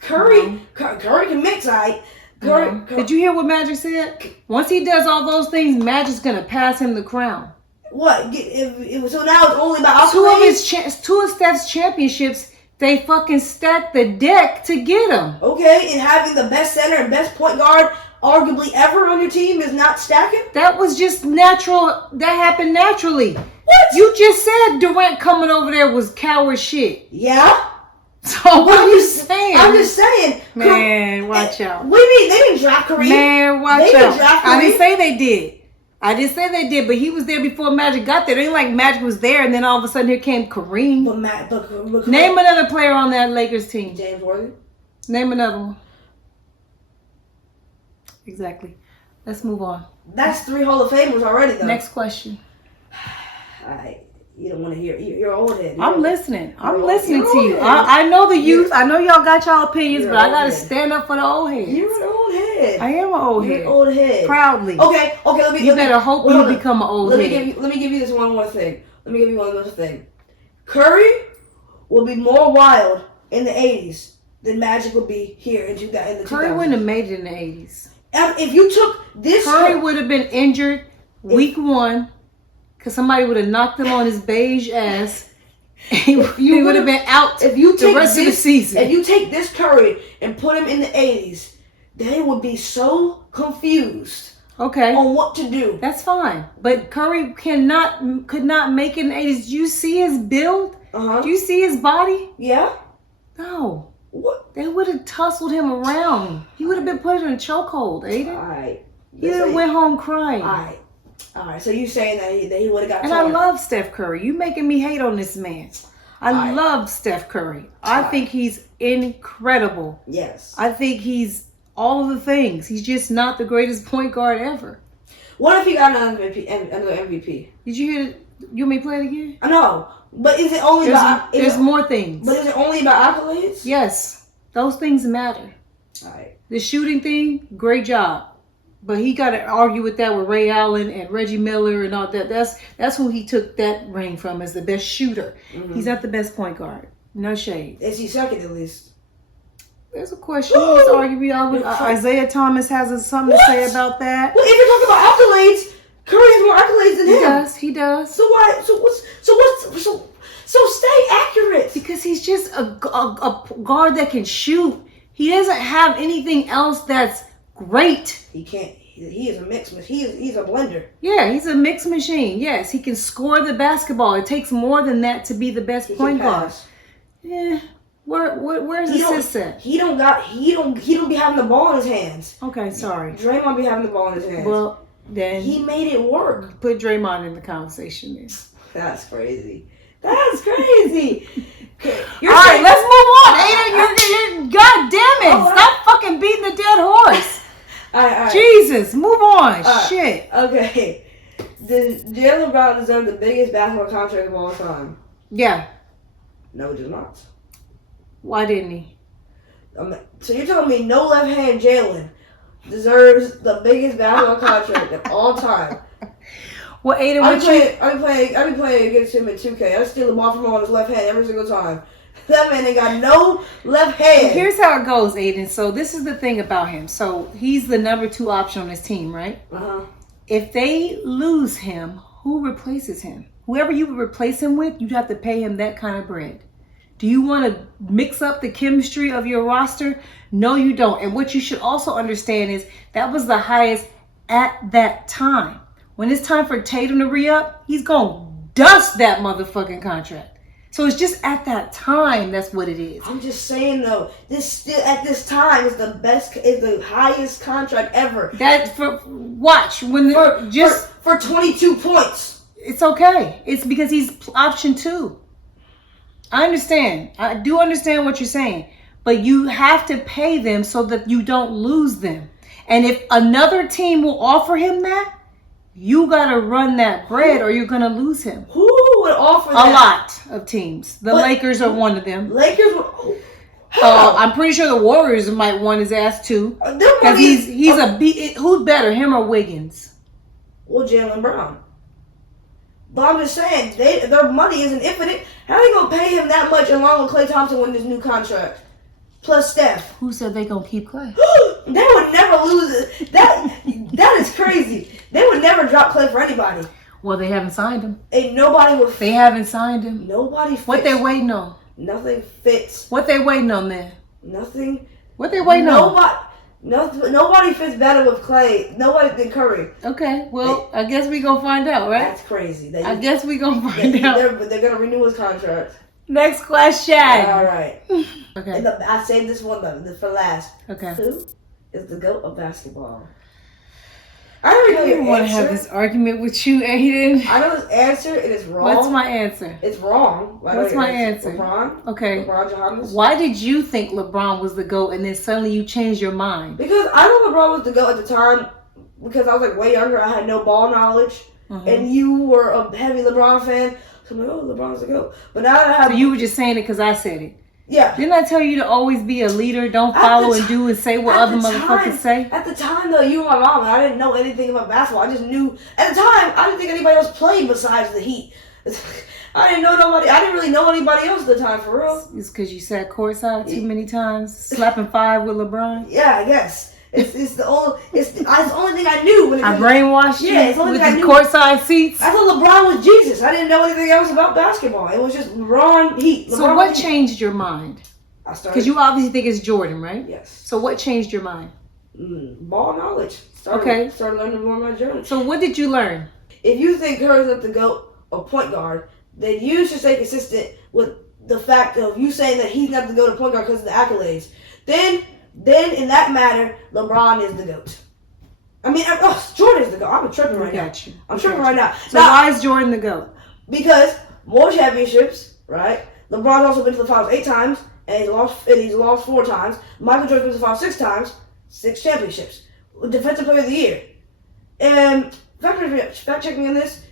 Curry can mix, right? Did you hear what Magic said? Once he does all those things, Magic's gonna pass him the crown. What? So now it's only about accolades? Two of Steph's championships. They fucking stacked the deck to get him. Okay, and having the best center and best point guard arguably ever on your team is not stacking? That was just natural. That happened naturally. What? You just said Durant coming over there was coward shit. Yeah? So what are you saying? I'm just saying. Man, watch out. What do you mean? They didn't draft Kareem. Man, watch out. Didn't draft Kareem. I didn't say they did. But he was there before Magic got there. It ain't like Magic was there and then all of a sudden here came Kareem. But Name another player on that Lakers team. James Harden. Name another one. Exactly. Let's move on. That's 3 Hall of Famers already, though. Next question. You don't want to hear. You're old head. I'm listening. I'm listening to you. I know the youth. I know y'all got y'all opinions, but I got to stand up for the old heads. You're an old head. I am an old head. You're an old head. Proudly. Okay. You better hope you become an old head. Let me give you this one more thing. Curry will be more wild in the 80s than Magic will be here in the 2000s. Curry wouldn't have made it in the 80s. If you took this... Curry would have been injured week 1 because somebody would have knocked him on his beige ass. He would have been out the rest of the season. If you take this Curry and put him in the 80s, they would be so confused on what to do. That's fine. But Curry could not make it in the 80s. Do you see his build? Do you see his body? Yeah. No. What? They would have tussled him around. He would have been put in a chokehold, Aiden. All right. He would have went home crying. All right. So you saying that he would have got? And I love Steph Curry. You making me hate on this man. I love Steph Curry. I think he's incredible. Yes. I think he's all of the things. He's just not the greatest point guard ever. What if he got another MVP? Did you hear? You want me to play it again? No. But is it only about... There's more things. But is it only about accolades? Yes. Those things matter. All right. The shooting thing, great job. But he got to argue with that with Ray Allen and Reggie Miller and all that. That's who he took that ring from as the best shooter. Mm-hmm. He's not the best point guard. No shade. Is he second at least? There's a question. Let's argue. Isaiah Thomas has something to say about that. Well, if you're talking about accolades... Curry has more accolades than him. He does. So why? So stay accurate. Because he's just a guard that can shoot. He doesn't have anything else that's great. He can't. he is a mix. He's a blender. Yeah, he's a mixed machine. Yes, he can score the basketball. It takes more than that to be the best He point can guard. pass. Yeah. Where's He the don't- assist at? He don't be having the ball in his hands. Okay, sorry. Draymond be having the ball in his hands. Well, then he made it work. put Draymond in the conversation then. That's crazy. That's crazy. All right, let's move on. Aiden, God damn it. Stop fucking beating the dead horse. All right. Jesus, move on. Shit. Okay. Does Jaylen Brown deserve the biggest basketball contract of all time? Yeah. No, he does not. Why didn't he? So you're telling me no left hand Jaylen deserves the biggest basketball contract of all time? Well, Aiden, I be playing against him in 2K. I steal the ball from him on his left hand every single time. That man ain't got no left hand. Here's how it goes, Aiden. So this is the thing about him. So he's the number 2 option on his team, right? Uh-huh. If they lose him, who replaces him? Whoever you would replace him with, you'd have to pay him that kind of bread. Do you want to mix up the chemistry of your roster? No, you don't. And what you should also understand is that was the highest at that time. When it's time for Tatum to re-up, he's going to dust that motherfucking contract. So it's just at that time, that's what it is. I'm just saying though, this still at this time is the highest contract ever. That For 22 points. It's okay. It's because he's option 2. I understand. I do understand what you're saying, but you have to pay them so that you don't lose them. And if another team will offer him that, you gotta run that bread or you're gonna lose him. Who would offer that? A lot of teams. The Lakers are one of them. Lakers would. I'm pretty sure the Warriors might want his ass too. Because who's better, him or Wiggins? Well, Jaylen Brown. But I'm just saying, their money isn't infinite. How are they gonna pay him that much along with Klay Thompson with this new contract? Plus Steph. Who said they gonna keep Klay? They would never lose it. That is crazy. They would never drop Klay for anybody. Well, they haven't signed him. Ain't nobody would. They haven't signed him. Nobody fits. What they waiting on? Nothing fits. What they waiting on then? Nothing. What they waiting on? Nobody fits better with Klay. Nobody than Curry. Okay, well, I guess we gonna find out, right? That's crazy. I guess we gonna find out. They're gonna renew his contract. Next question. All right. Okay. And I saved this one for last. Okay. Who is the GOAT of basketball? I already know your answer. I want to have this argument with you, Aiden. I know his answer. It is wrong. What's my answer? It's wrong. What's my answer? LeBron. Okay. LeBron James. Why did you think LeBron was the GOAT and then suddenly you changed your mind? Because I know LeBron was the GOAT at the time because I was like way younger. I had no ball knowledge. And you were a heavy LeBron fan. So I'm like, oh, LeBron's the GOAT. But now that I have... So you were just saying it because I said it. Yeah. Didn't I tell you to always be a leader? Don't follow and do and say what other motherfuckers say? At the time, though, you were my mom, and I didn't know anything about basketball. I just knew... At the time, I didn't think anybody else played besides the Heat. I didn't know nobody... I didn't really know anybody else at the time, for real. It's because you sat courtside too many times, slapping 5 with LeBron? Yeah, I guess. It's the only thing I knew. When I brainwashed you it's the only with thing I the knew. courtside seats? I thought LeBron was Jesus. I didn't know anything else about basketball. It was just LeBron Heat. So what changed your mind? Because you obviously think it's Jordan, right? Yes. So what changed your mind? Ball knowledge. Started learning more about Jordan. So what did you learn? If you think Curry's up to go a point guard, then you should stay consistent with the fact of you saying that he's not to go to point guard because of the accolades. Then in that matter, LeBron is the GOAT. I mean, Jordan is the GOAT. I'm tripping right now. I'm tripping right now. So why is Jordan the GOAT? Because more championships, right? LeBron's also been to the finals 8 times, and he's lost 4 times. Michael Jordan's been to the finals 6 times, 6 championships. Defensive Player of the Year. And fact check me on this.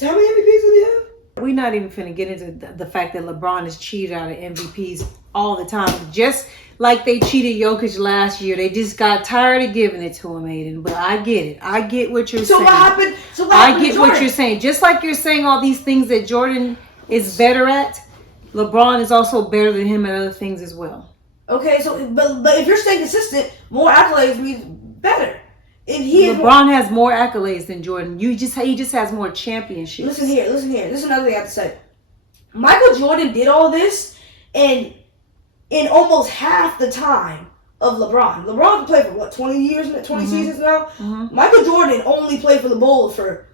How many MVPs do they have? We're not even finna get into the fact that LeBron is cheated out of MVPs all the time. Just like they cheated Jokic last year. They just got tired of giving it to him, Aiden. But I get it. I get what you're saying. So what happened I get what you're saying. Just like you're saying all these things that Jordan is better at, LeBron is also better than him at other things as well. Okay, so but if you're staying consistent, more accolades means better. LeBron has more accolades than Jordan. He just has more championships. Listen here. This is another thing I have to say. Michael Jordan did all this, and in almost half the time of LeBron. LeBron played for what, 20 years, 20 seasons now? Mm-hmm. Michael Jordan only played for the Bulls for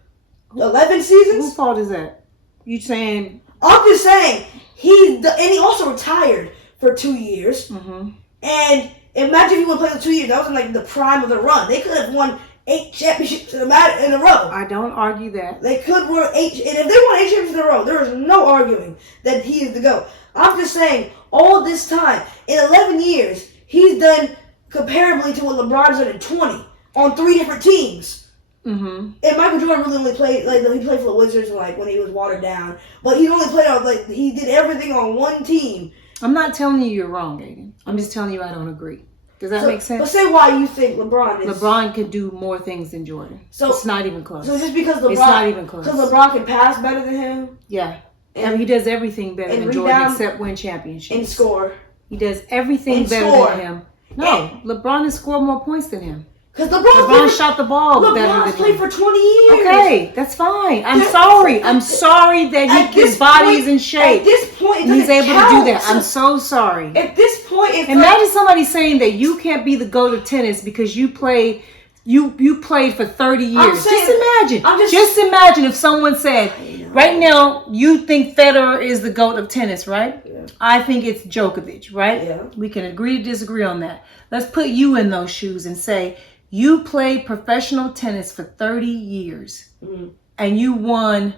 11 seasons. Whose fault is that? You saying? I'm just saying and he also retired for 2 years. Mm-hmm. And imagine if he would have played for 2 years. That was in like the prime of the run. They could have won 8 championships in a row. I don't argue that. They could win 8, and if they won 8 championships in a row, there is no arguing that he is the GOAT. I'm just saying, all this time, in 11 years, he's done comparably to what LeBron's done in 20 on 3 different teams. Mm-hmm. And Michael Jordan really only played, he played for the Wizards when he was watered down. But he only played on, he did everything on one team. I'm not telling you you're wrong, Aiden. I'm just telling you I don't agree. Does that make sense? But say why you think LeBron could do more things than Jordan. So it's not even close. So just because LeBron, it's not even close. Because LeBron can pass better than him. Yeah, and he does everything better than Jordan except win championships and score. He does everything better than him. No, LeBron has scored more points than him. Because LeBron shot the ball better than him. LeBron's played for 20 years. Okay, that's fine. I'm sorry that his body is in shape. At this point, and he's able to do that. I'm so sorry. At this point, imagine somebody saying that you can't be the GOAT of tennis because you played for 30 years. Just imagine if someone said, right now, you think Federer is the GOAT of tennis, right? Yeah. I think it's Djokovic, right? Yeah. We can agree to disagree on that. Let's put you in those shoes and say, you played professional tennis for 30 years and you won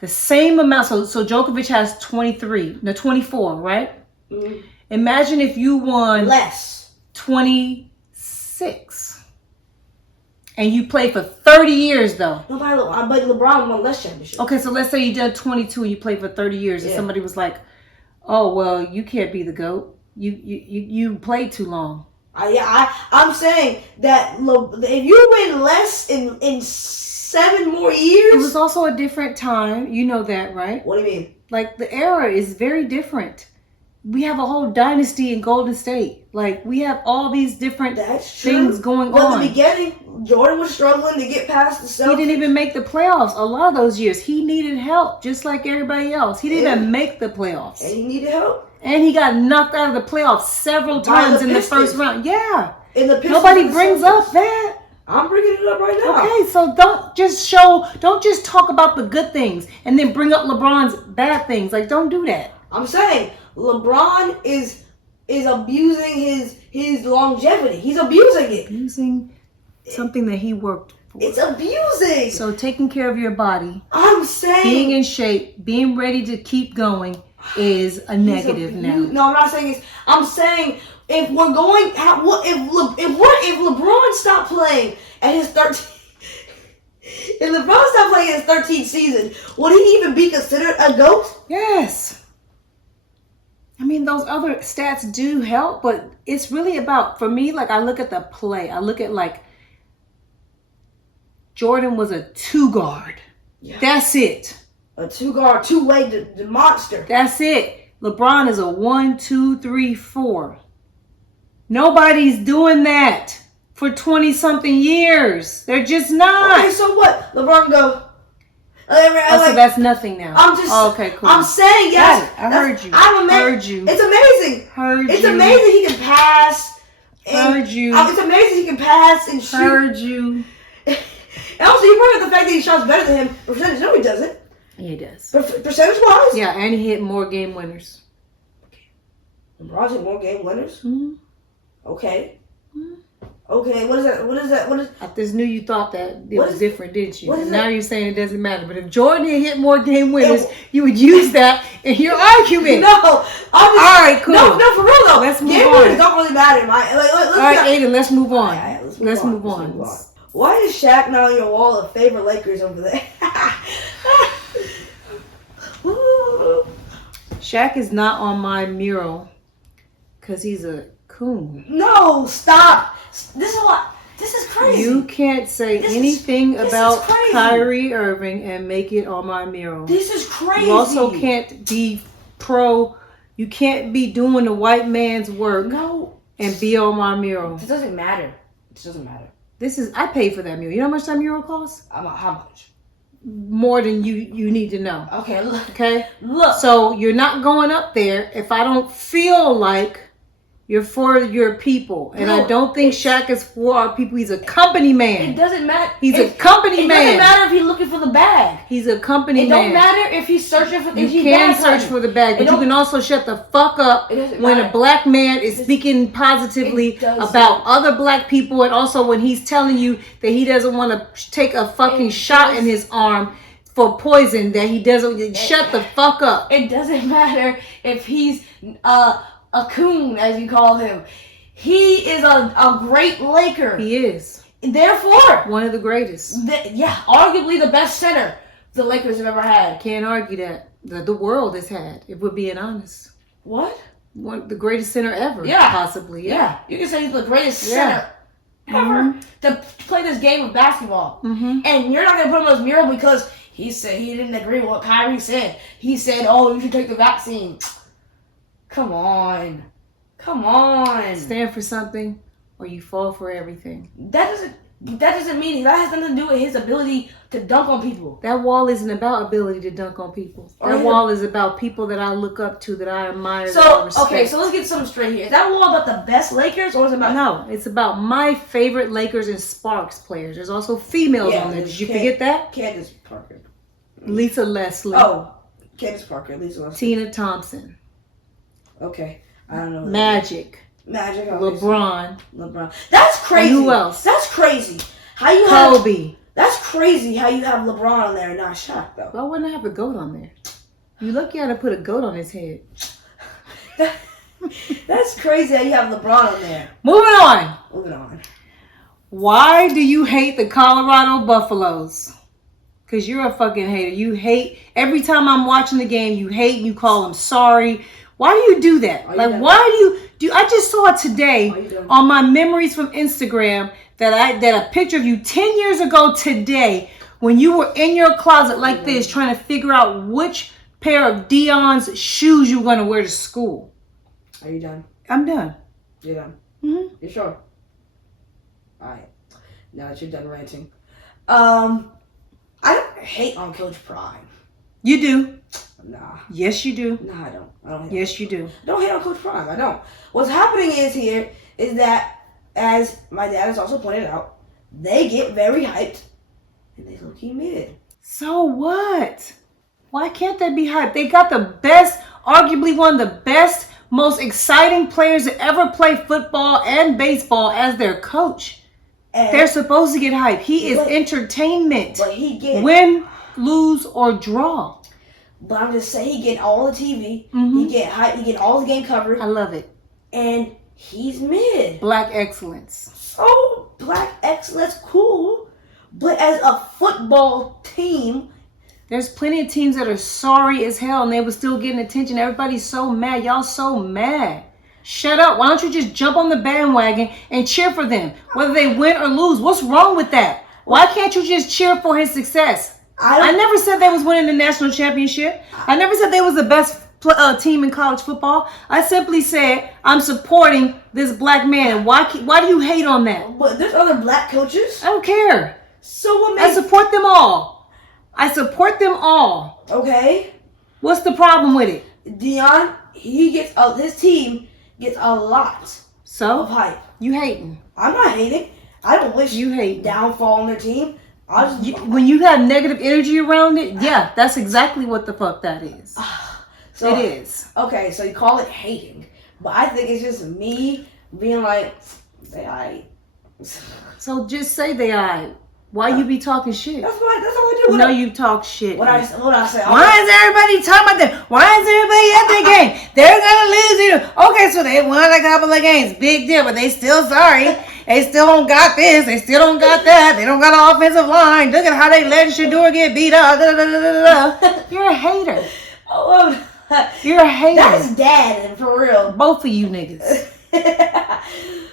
the same amount. So Djokovic has 24, right? Mm-hmm. Imagine if you won less 26 and you played for 30 years though. No, but LeBron won less championships. Okay, so let's say you did 22 and you played for 30 years and somebody was like, oh, well, you can't be the GOAT. You played too long. I'm saying that if you win less in 7 more years... It was also a different time. You know that, right? What do you mean? Like, the era is very different. We have a whole dynasty in Golden State. Like, we have all these different things going on. But in the beginning, Jordan was struggling to get past the Celtics. He didn't even make the playoffs a lot of those years. He needed help, just like everybody else. He didn't even make the playoffs. And he needed help. And he got knocked out of the playoffs several times in the first round. Yeah. Nobody brings up that. I'm bringing it up right now. Okay, so don't just talk about the good things and then bring up LeBron's bad things. Like, don't do that. I'm saying LeBron is abusing his longevity. He's abusing it. Abusing something that he worked for. It's abusing. So taking care of your body. I'm saying being in shape, being ready to keep going is a negative now. No, I'm not saying it's. I'm saying if we're going, if LeBron stopped playing at his 13th, if LeBron stopped playing at his 13th season, would he even be considered a GOAT? Yes. I mean, those other stats do help, but it's really about, for me, like, I look at the play. I look at, like, Jordan was a 2-guard. Yeah. That's it. A 2-guard, two-way the monster. That's it. LeBron is a 1, 2, 3, 4. Nobody's doing that for 20-something years. They're just not. Okay, so what? LeBron go. So that's nothing now. I'm just. Okay, cool. I'm saying yes. I heard you. Heard you. It's amazing. It's amazing he can pass. Heard you. It's amazing he can pass and shoot. Heard you. And also, you brought up the fact that he shots better than him. Percentage, no, he doesn't. Yeah, he does. Percentage-wise? Yeah, and he hit more game winners. LeBron's hit more game winners? Mm-hmm. Okay. Mm-hmm. Okay, what is that? I just knew you thought that it was different, didn't you? And now you're saying it doesn't matter. But if Jordan had hit more game winners, you would use that in your argument. No. All right, cool. No, for real though. Let's move game on. winners don't really matter. All right, Aiden, let's move on. Right, let's move on. Why is Shaq not on your wall of favorite Lakers over there? Shaq is not on my mural because he's a coon. No, stop. This is crazy. You can't say anything about Kyrie Irving and make it on my mural. This is crazy. You also can't be you can't be doing the white man's work and be on my mural. It doesn't matter. I paid for that mural. You know how much that mural costs? How much? More than you need to know. Okay, look. Okay? Look. So you're not going up there if I don't feel like You're for your people. And No, I don't think Shaq is for our people. He's a company man. It doesn't matter. He's a company man. It doesn't matter if he's looking for the bag. He's a company It man. don't matter if he's searching for. You can search for the bag, but you can also shut the fuck up when a black man is speaking positively about other black people, and also when he's telling you that he doesn't want to take a fucking shot in his arm for poison, that he doesn't. Shut the fuck up. It doesn't matter if he's a coon, as you call him. He is a great Laker. He is. Therefore, one of the greatest. Arguably the best center the Lakers have ever had. Can't argue that. The world has had, if we're being honest. What? The greatest center ever. Yeah. Possibly, Yeah. You can say he's the greatest center ever to play this game of basketball. Mm-hmm. And you're not going to put him on this mural because he said he didn't agree with what Kyrie said. He said, oh, you should take the vaccine. Come on. Stand for something or you fall for everything. That doesn't mean that has nothing to do with his ability to dunk on people. That wall isn't about ability to dunk on people. That wall is about people that I look up to, that I admire, that I respect. Okay, so let's get something straight here. Is that wall about the best Lakers or is it about... No, it's about my favorite Lakers and Sparks players. There's also females on there. Did you forget that? Candace Parker. Lisa Leslie. Oh, Candace Parker, Lisa Leslie. Tina Thompson. Okay, I don't know. Magic. Obviously. LeBron. That's crazy. And who else? That's crazy. How you Kobe. That's crazy how you have LeBron on there and not Shaq, though. Why wouldn't I have a goat on there? You lucky I to put a goat on his head. That's crazy how you have LeBron on there. Moving on. Moving on. Why do you hate the Colorado Buffaloes? Because you're a fucking hater. You hate, every time I'm watching the game, you hate, you call them sorry. Why do you do that? Why do you, I just saw it today on my memories from Instagram that a picture of you 10 years ago today when you were in your closet like this trying to figure out which pair of Dion's shoes you were going to wear to school. Are you done? I'm done. You're done? Mm-hmm. You sure? Alright. Now that you're done ranting. I don't hate on Coach Prime. You do. Nah. Yes, you do. Nah, I don't. Yes, you do. Don't hate on Coach Prime. I don't. What's happening is that, as my dad has also pointed out, they get very hyped and they look mid. So what? Why can't they be hyped? They got the best, arguably one of the best, most exciting players to ever play football and baseball as their coach. And they're supposed to get hyped. He is entertainment. But he get win, lose, or draw. But I'm just saying, he get all the TV. Mm-hmm. He get hype. He get all the game coverage. I love it. And he's mid. Black excellence. So black excellence, cool. But as a football team, there's plenty of teams that are sorry as hell and they were still getting attention. Everybody's so mad. Y'all so mad. Shut up. Why don't you just jump on the bandwagon and cheer for them, whether they win or lose? What's wrong with that? Why can't you just cheer for his success? I never said they was winning the national championship. I never said they was the best team in college football. I simply said I'm supporting this black man. Why do you hate on that? But there's other black coaches. I don't care. So what makes... I support them all. I support them all. Okay. What's the problem with it? Dion, his team gets a lot of hype. You hating? I'm not hating. I don't wish you hate downfall on their team. When you have negative energy around it, yeah, that's exactly what the fuck that is. So, it is. Okay, so you call it hating. But I think it's just me being like, they aight. So just say they aight. Why you be talking shit? That's all I do. No, you talk shit. What I say? Why is everybody talking about that? Why is everybody at the game? They're gonna lose. Okay, so they won a couple of games. Big deal, but they still sorry. They still don't got this. They still don't got that. They don't got an offensive line. Look at how they let Shador get beat up. You're a hater. You're a hater. That's dad, for real. Both of you niggas.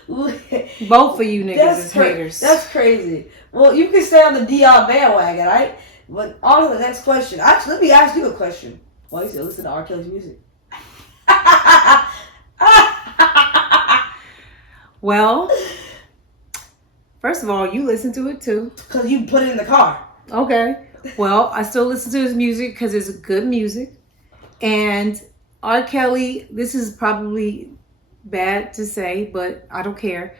Both of you niggas is haters. That's crazy. Well, you can stay on the Dion bandwagon, right? But on to the next question. Actually, let me ask you a question. Why you still listen to R. Kelly's music? Well, first of all, you listen to it too. Because you put it in the car. Okay. Well, I still listen to his music because it's good music. And R. Kelly, this is probably bad to say, but I don't care.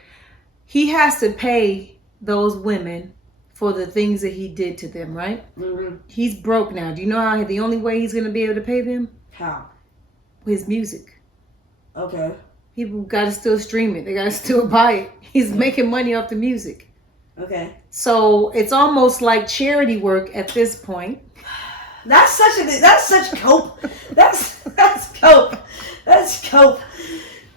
He has to pay those women for the things that he did to them, right? Mm-hmm. He's broke now. Do you know how the only way he's going to be able to pay them? How? His music. Okay. People got to still stream it. They got to still buy it. He's making money off the music. Okay. So it's almost like charity work at this point. That's such cope. That's cope. That's cope.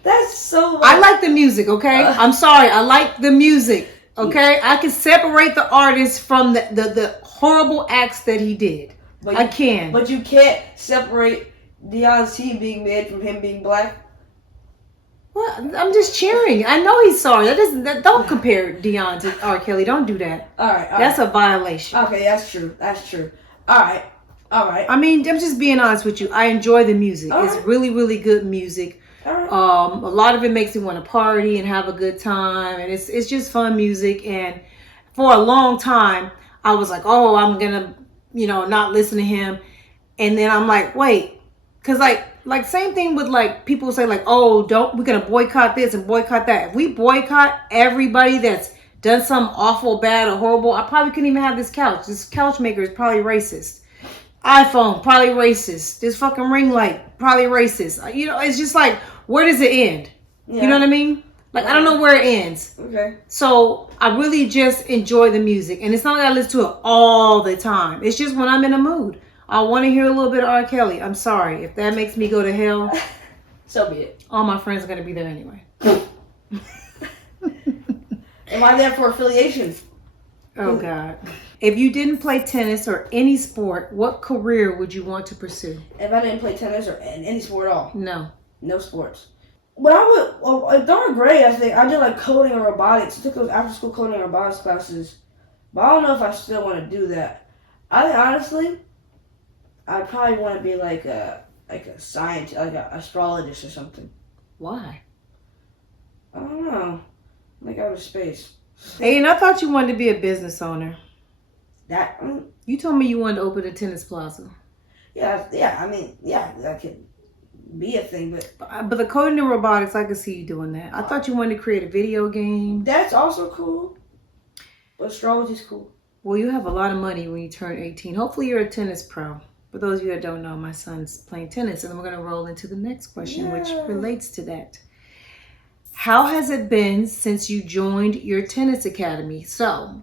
That's so. I like the music, okay? I'm sorry. I like the music, okay? I can separate the artist from the horrible acts that he did. I can. But you can't separate Deion's team being mad from him being black. Well, I'm just cheering. I know he's sorry. Don't compare Deion to R. Kelly. Don't do that. All right. That's a violation. Okay, that's true. All right. I mean, I'm just being honest with you. I enjoy the music. It's really, really good music. All right. A lot of it makes me want to party and have a good time, and it's just fun music. And for a long time, I was like, oh, I'm gonna, not listen to him. And then I'm like, wait, because like same thing with like people say like, oh, we're gonna boycott this and boycott that. If we boycott everybody that's done something awful, bad, or horrible, I probably couldn't even have this couch. This couch maker is probably racist. iPhone, probably racist. This fucking ring light, probably racist. It's just like, where does it end? Yeah. You know what I mean? Like, I don't know where it ends. Okay. So I really just enjoy the music. And it's not that I listen to it all the time. It's just when I'm in a mood. I want to hear a little bit of R. Kelly. I'm sorry. If that makes me go to hell, so be it. All my friends are going to be there anyway. Am I there for affiliation? Oh, God. If you didn't play tennis or any sport, what career would you want to pursue? If I didn't play tennis or any sport at all? No sports. But I would, during grade, I think, I did like coding and robotics. I took those after school coding and robotics classes. But I don't know if I still want to do that. I think, honestly, I probably want to be like a scientist, like an astrologist or something. Why? I don't know. Like outer space. Aiden, I thought you wanted to be a business owner. That You told me you wanted to open a tennis plaza. Yeah. I mean, that could be a thing, but the coding and robotics, I could see you doing that. I thought you wanted to create a video game. That's also cool. But astrology's cool. Well, you have a lot of money when you turn 18. Hopefully, you're a tennis pro. For those of you that don't know, my son's playing tennis, and we're going to roll into the next question, which relates to that. How has it been since you joined your tennis academy? So,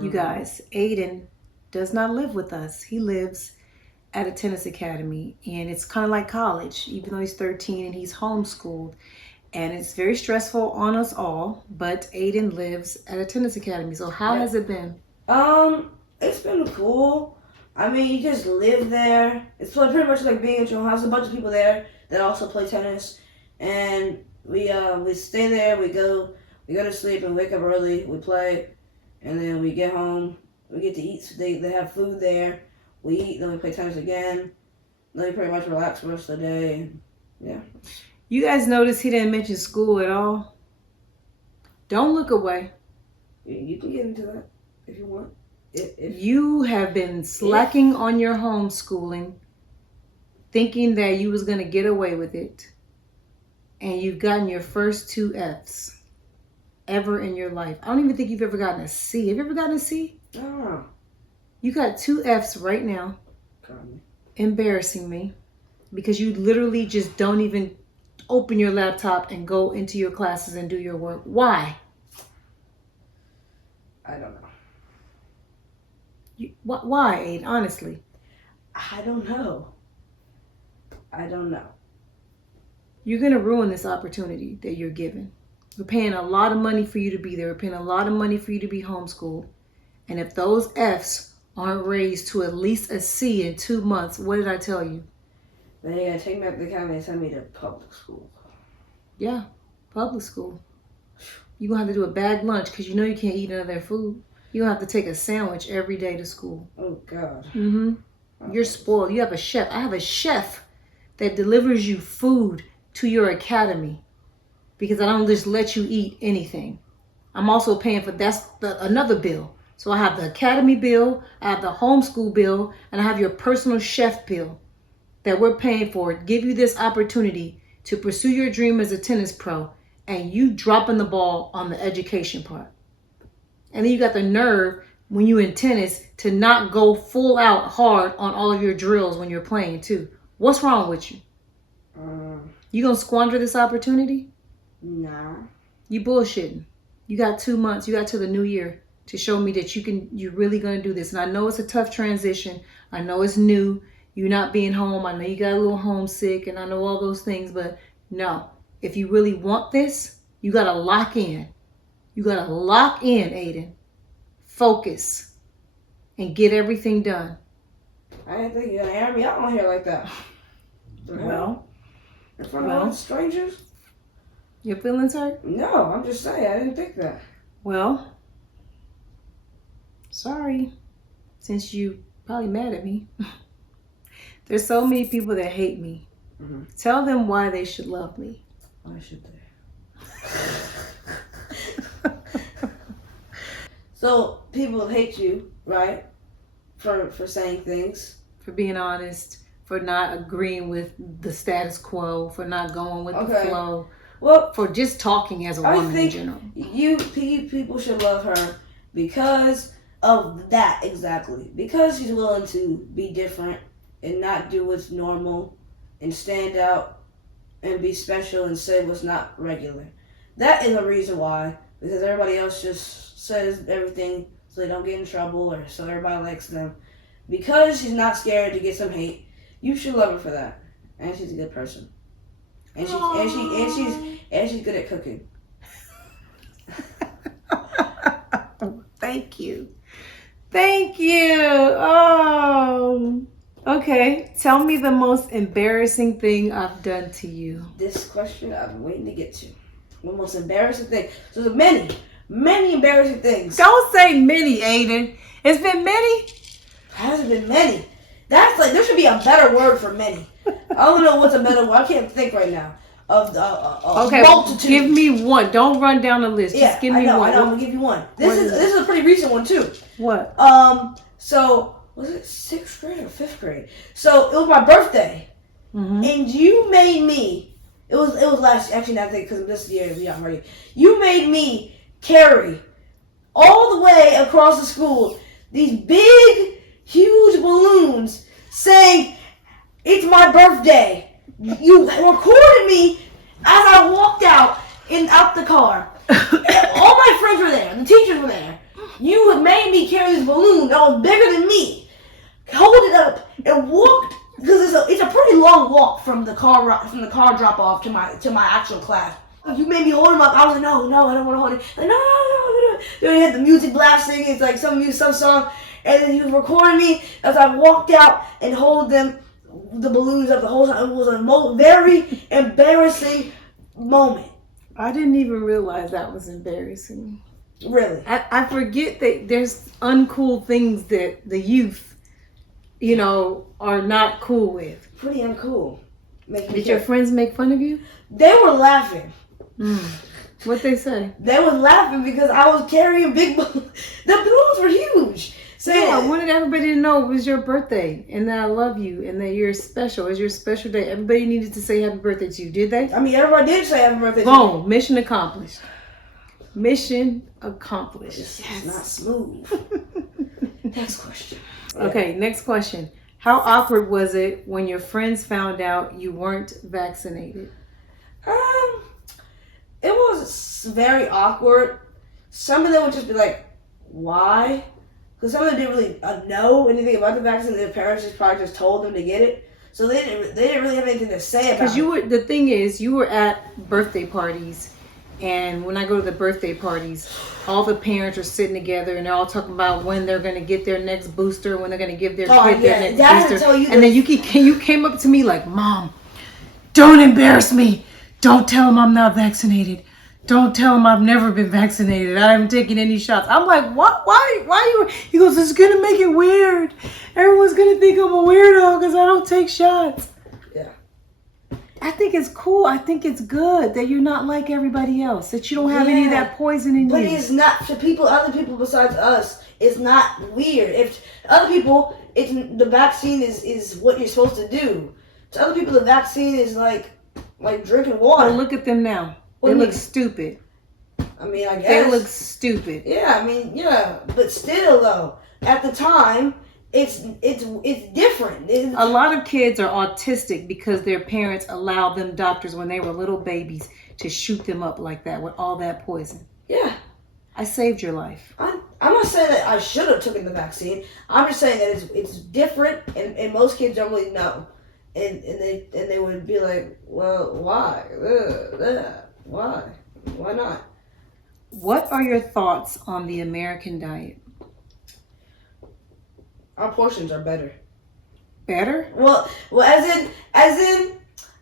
you guys, Aiden does not live with us. He lives at a tennis academy, and it's kind of like college, even though he's 13 and he's homeschooled. And it's very stressful on us all, but Aiden lives at a tennis academy. So how has it been? It's been cool. I mean, you just live there. It's pretty much like being at your own house. A bunch of people there that also play tennis, and we stay there. We go to sleep and wake up early. We play, and then we get home. We get to eat. They have food there. We eat. Then we play tennis again. Then we pretty much relax the rest of the day. Yeah. You guys notice he didn't mention school at all? Don't look away. You can get into that if you want. If you have been slacking on your homeschooling, thinking that you was going to get away with it, and you've gotten your first 2 Fs ever in your life. I don't even think you've ever gotten a C. Have you ever gotten a C? No. You got 2 Fs right now. Embarrassing me. Because you literally just don't even open your laptop and go into your classes and do your work. Why? I don't know. Why, Aiden? Honestly. I don't know. You're going to ruin this opportunity that you're given. We're paying a lot of money for you to be there. We're paying a lot of money for you to be homeschooled. And if those Fs aren't raised to at least a C in 2 months, what did I tell you? Then you're going to take me up the academy and send me to public school. Yeah, public school. You're going to have to do a bag lunch because you know you can't eat none of their food. You're going to have to take a sandwich every day to school. Oh, God. Mm-hmm. You're spoiled. You have a chef. I have a chef that delivers you food to your academy because I don't just let you eat anything. I'm also paying for another bill. So I have the academy bill, I have the homeschool bill, and I have your personal chef bill that we're paying for. Give you this opportunity to pursue your dream as a tennis pro, and you dropping the ball on the education part. And then you got the nerve when you in tennis to not go full out hard on all of your drills when you're playing too. What's wrong with you? You gonna squander this opportunity? Nah. You bullshitting. You got 2 months. You got till the new year to show me that you're really gonna do this. And I know it's a tough transition. I know it's new. You're not being home. I know you got a little homesick, and I know all those things. But no, if you really want this, you gotta lock in. You gotta lock in, Aiden. Focus and get everything done. I didn't think you were gonna air me out on here like that. Well, in front of all the strangers? Your feelings hurt? No, I'm just saying, I didn't think that. Well, sorry. Since you probably mad at me. There's so many people that hate me. Mm-hmm. Tell them why they should love me. Why should they? So, people hate you, right? For saying things. For being honest. For not agreeing with the status quo. For not going with the flow. Well, for just talking as a woman in general. People should love her because of that, exactly. Because she's willing to be different and not do what's normal and stand out and be special and say what's not regular. That is a reason why. Because everybody else just says everything so they don't get in trouble or so everybody likes them. Because she's not scared to get some hate, you should love her for that. And she's a good person. And she's good at cooking. Thank you. Oh. Okay. Tell me the most embarrassing thing I've done to you. This question I've been waiting to get to. The most embarrassing thing. So there's many embarrassing things. Don't say many, Aiden. It's been many. Hasn't been many. That's like, there should be a better word for many. I don't know what's a better word. I can't think right now of the okay, multitude. Give me one. Don't run down the list. Just give me one. I know. I'm gonna give you one. This is a pretty recent one too. What? So was it 6th grade or 5th grade? So it was my birthday, and you made me. It was last. Actually, not because this year we got ready. You made me carry all the way across the school these big, huge balloons saying, "It's my birthday." You recorded me as I walked out the car. All my friends were there. The teachers were there. You had made me carry this balloon that was bigger than me. Hold it up and walked because it's a pretty long walk from the car drop off to my actual class. You made me hold him up. I was like, no, I don't want to hold it. Like, no. Then you had the music blasting. It's like some song. And then he was recording me as I walked out and hold the balloons up the whole time. It was a very embarrassing moment. I didn't even realize that was embarrassing. Really? I forget that there's uncool things that the youth, are not cool with. Pretty uncool. Did your friends make fun of you? They were laughing. What'd they say? They were laughing because I was carrying big balloons. The balloons were huge. I wanted everybody to know it was your birthday and that I love you and that you're special. It's your special day. Everybody needed to say happy birthday to you, did they? I mean, everybody did say happy birthday to me. Boom. Mission accomplished. Mission accomplished. This is not smooth. Next question. Okay, next question. How awkward was it when your friends found out you weren't vaccinated? It was very awkward. Some of them would just be like, why? Because some of them didn't really know anything about the vaccine. Their parents probably just told them to get it. So they didn't really have anything to say about it. Because the thing is, you were at birthday parties. And when I go to the birthday parties, all the parents are sitting together and they're all talking about when they're going to get their next booster, when they're going to give their kid their next booster. And then you came up to me like, Mom, don't embarrass me. Don't tell them I'm not vaccinated. Don't tell them I've never been vaccinated. I haven't taken any shots. I'm like, what? Why you? He goes, it's going to make it weird. Everyone's going to think I'm a weirdo because I don't take shots. Yeah. I think it's cool. I think it's good that you're not like everybody else. That you don't have any of that poison in you. But it's not to other people besides us. It's not weird. If other people, the vaccine is what you're supposed to do. To other people, the vaccine is like, like drinking water. Well, look at them now. What They do you look mean? stupid. I mean, I guess They look stupid. Yeah, I mean, yeah, but still though, at the time, it's different. A lot of kids are autistic because their parents allowed them, doctors, when they were little babies, to shoot them up like that with all that poison. Yeah. I saved your life. I'm not saying that I should have taken the vaccine. I'm just saying that it's different, and most kids don't really know, and they would be like, well, why? Why not? What are your thoughts on the American diet? Our portions are better. Better? Well, as in,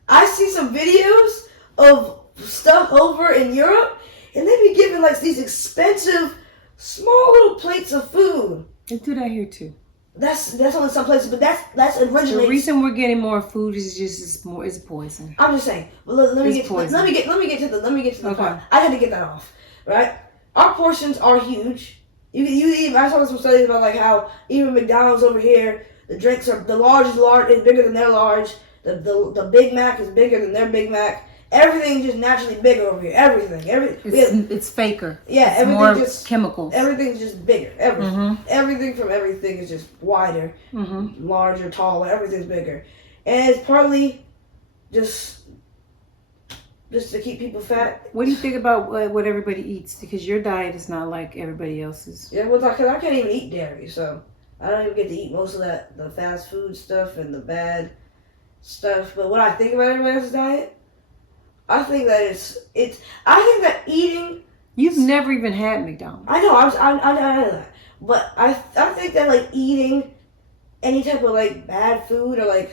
I see some videos of stuff over in Europe, and they be giving like these expensive, small little plates of food. They do that here too. That's only some places, but that's originally. The reason we're getting more food is just it's poison. I'm just saying. Let me get to the Okay. part. I had to get that off. Right? Our portions are huge. You even I saw some studies about like how even McDonald's over here, the drinks are the large is bigger than their large. The Big Mac is bigger than their Big Mac. Everything's just naturally bigger over here. Everything. It's faker. Yeah, it's everything more just chemicals. Everything's just bigger. Everything. Mm-hmm. Everything from everything is just wider, Mm-hmm. larger, taller. Everything's bigger, and it's partly just to keep people fat. What do you think about what everybody eats? Because your diet is not like everybody else's. Yeah, well, because I can't even eat dairy, so I don't even get to eat most of the fast food stuff and the bad stuff. But what I think about everybody else's diet, I think that I think that eating. You've never even had McDonald's. I know, I know that, but I think that like eating any type of like bad food or like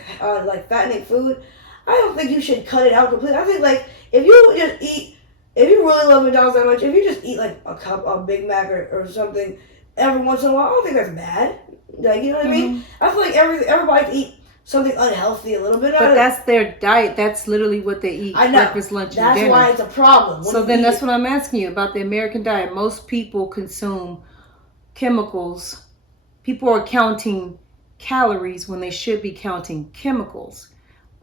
fattening food, I don't think you should cut it out completely. I think like if you really love McDonald's that much, if you just eat like a Big Mac or something every once in a while, I don't think that's bad. Like, you know what I mean? I feel like everybody can eat something unhealthy a little bit. But that's their diet. That's literally what they eat. I know. Breakfast, lunch, and dinner. That's why it's a problem. So then that's what I'm asking you about the American diet. Most people consume chemicals. People are counting calories when they should be counting chemicals.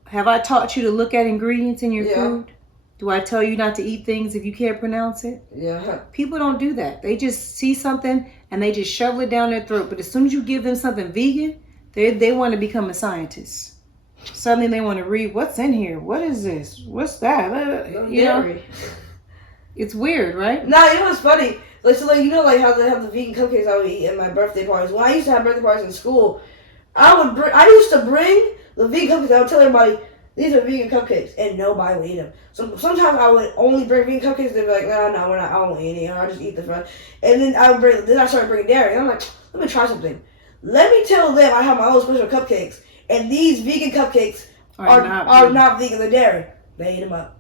Have I taught you to look at ingredients in your food? Do I tell you not to eat things if you can't pronounce it? Yeah. People don't do that. They just see something and they just shovel it down their throat. But as soon as you give them something vegan, they want to become a scientist. Suddenly they want to read, what's in here? What is this? What's that? You know? It's weird, right? No, you know what's funny? Like, so, like, you know, like how they have the vegan cupcakes I would eat at my birthday parties. When I used to have birthday parties in school, I used to bring the vegan cupcakes. I would tell everybody, these are vegan cupcakes, and nobody would eat them. So sometimes I would only bring vegan cupcakes. They'd be like, no, we're not. I won't eat any. I'll just eat the front. And then I started bringing dairy. And I'm like, let me try something. Let me tell them I have my own special cupcakes, and these vegan cupcakes are not vegan. They're dairy. They ate them up.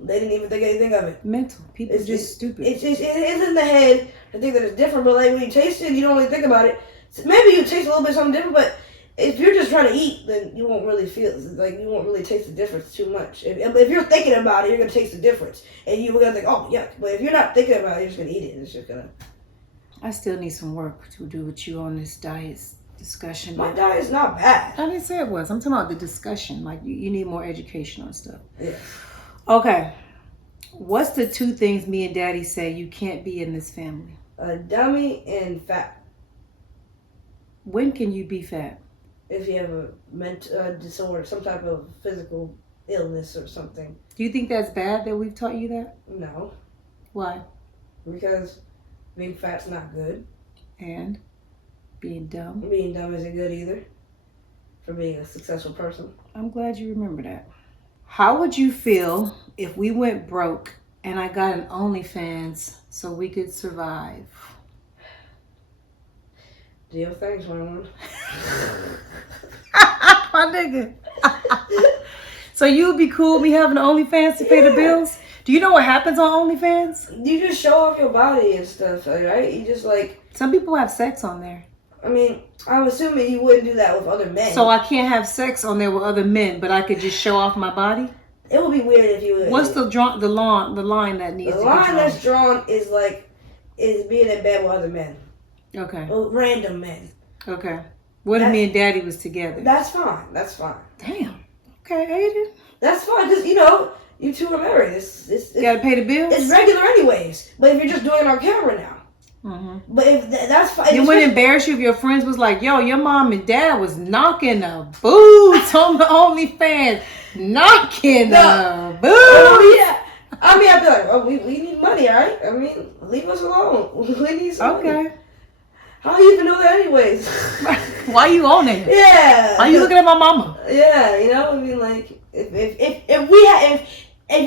They didn't even think anything of it. Mental. People are just stupid. It is in the head to think that it's different, but like when you taste it, you don't really think about it. So maybe you taste a little bit something different, but if you're just trying to eat, then you won't really feel like you won't really taste the difference too much. If you're thinking about it, you're gonna taste the difference, and you're gonna think, oh yeah. But if you're not thinking about it, you're just gonna eat it. It's just gonna. I still need some work to do with you on this diet discussion. My diet's not bad. I didn't say it was. I'm talking about the discussion. Like you need more education on stuff. Yeah. Okay. What's the two things me and Daddy say you can't be in this family? A dummy and fat. When can you be fat? If you have a mental disorder, some type of physical illness or something. Do you think that's bad that we've taught you that? No. Why? Because being fat's not good. And being dumb? Being dumb isn't good either. For being a successful person. I'm glad you remember that. How would you feel if we went broke and I got an OnlyFans so we could survive? Do your things, one. My nigga. So you would be cool with me having OnlyFans to pay the bills? Do you know what happens on OnlyFans? You just show off your body and stuff, right? You just like... Some people have sex on there. I mean, I'm assuming you wouldn't do that with other men. So I can't have sex on there with other men, but I could just show off my body? It would be weird if you would. What's the line that needs to be drawn? The line that's drawn is being in bed with other men. Okay. Random men. Okay. What if me and Daddy was together? That's fine. That's fine. Damn. Okay, Aiden. That's fine, because, you know, You two are married. It's You gotta pay the bills. It's regular anyways. But if you're just doing it on camera now. Mm-hmm. But if that's fine. It wouldn't embarrass you if your friends was like, yo, your mom and dad was knocking the boots on the OnlyFans. Knocking the boots. Oh, yeah. I mean, I'd be like, oh, we need money, all right? I mean, leave us alone. We need some money. How do you even know that anyways? Why you on it? Yeah. Why you looking at my mama? Yeah, you know, I mean, like, if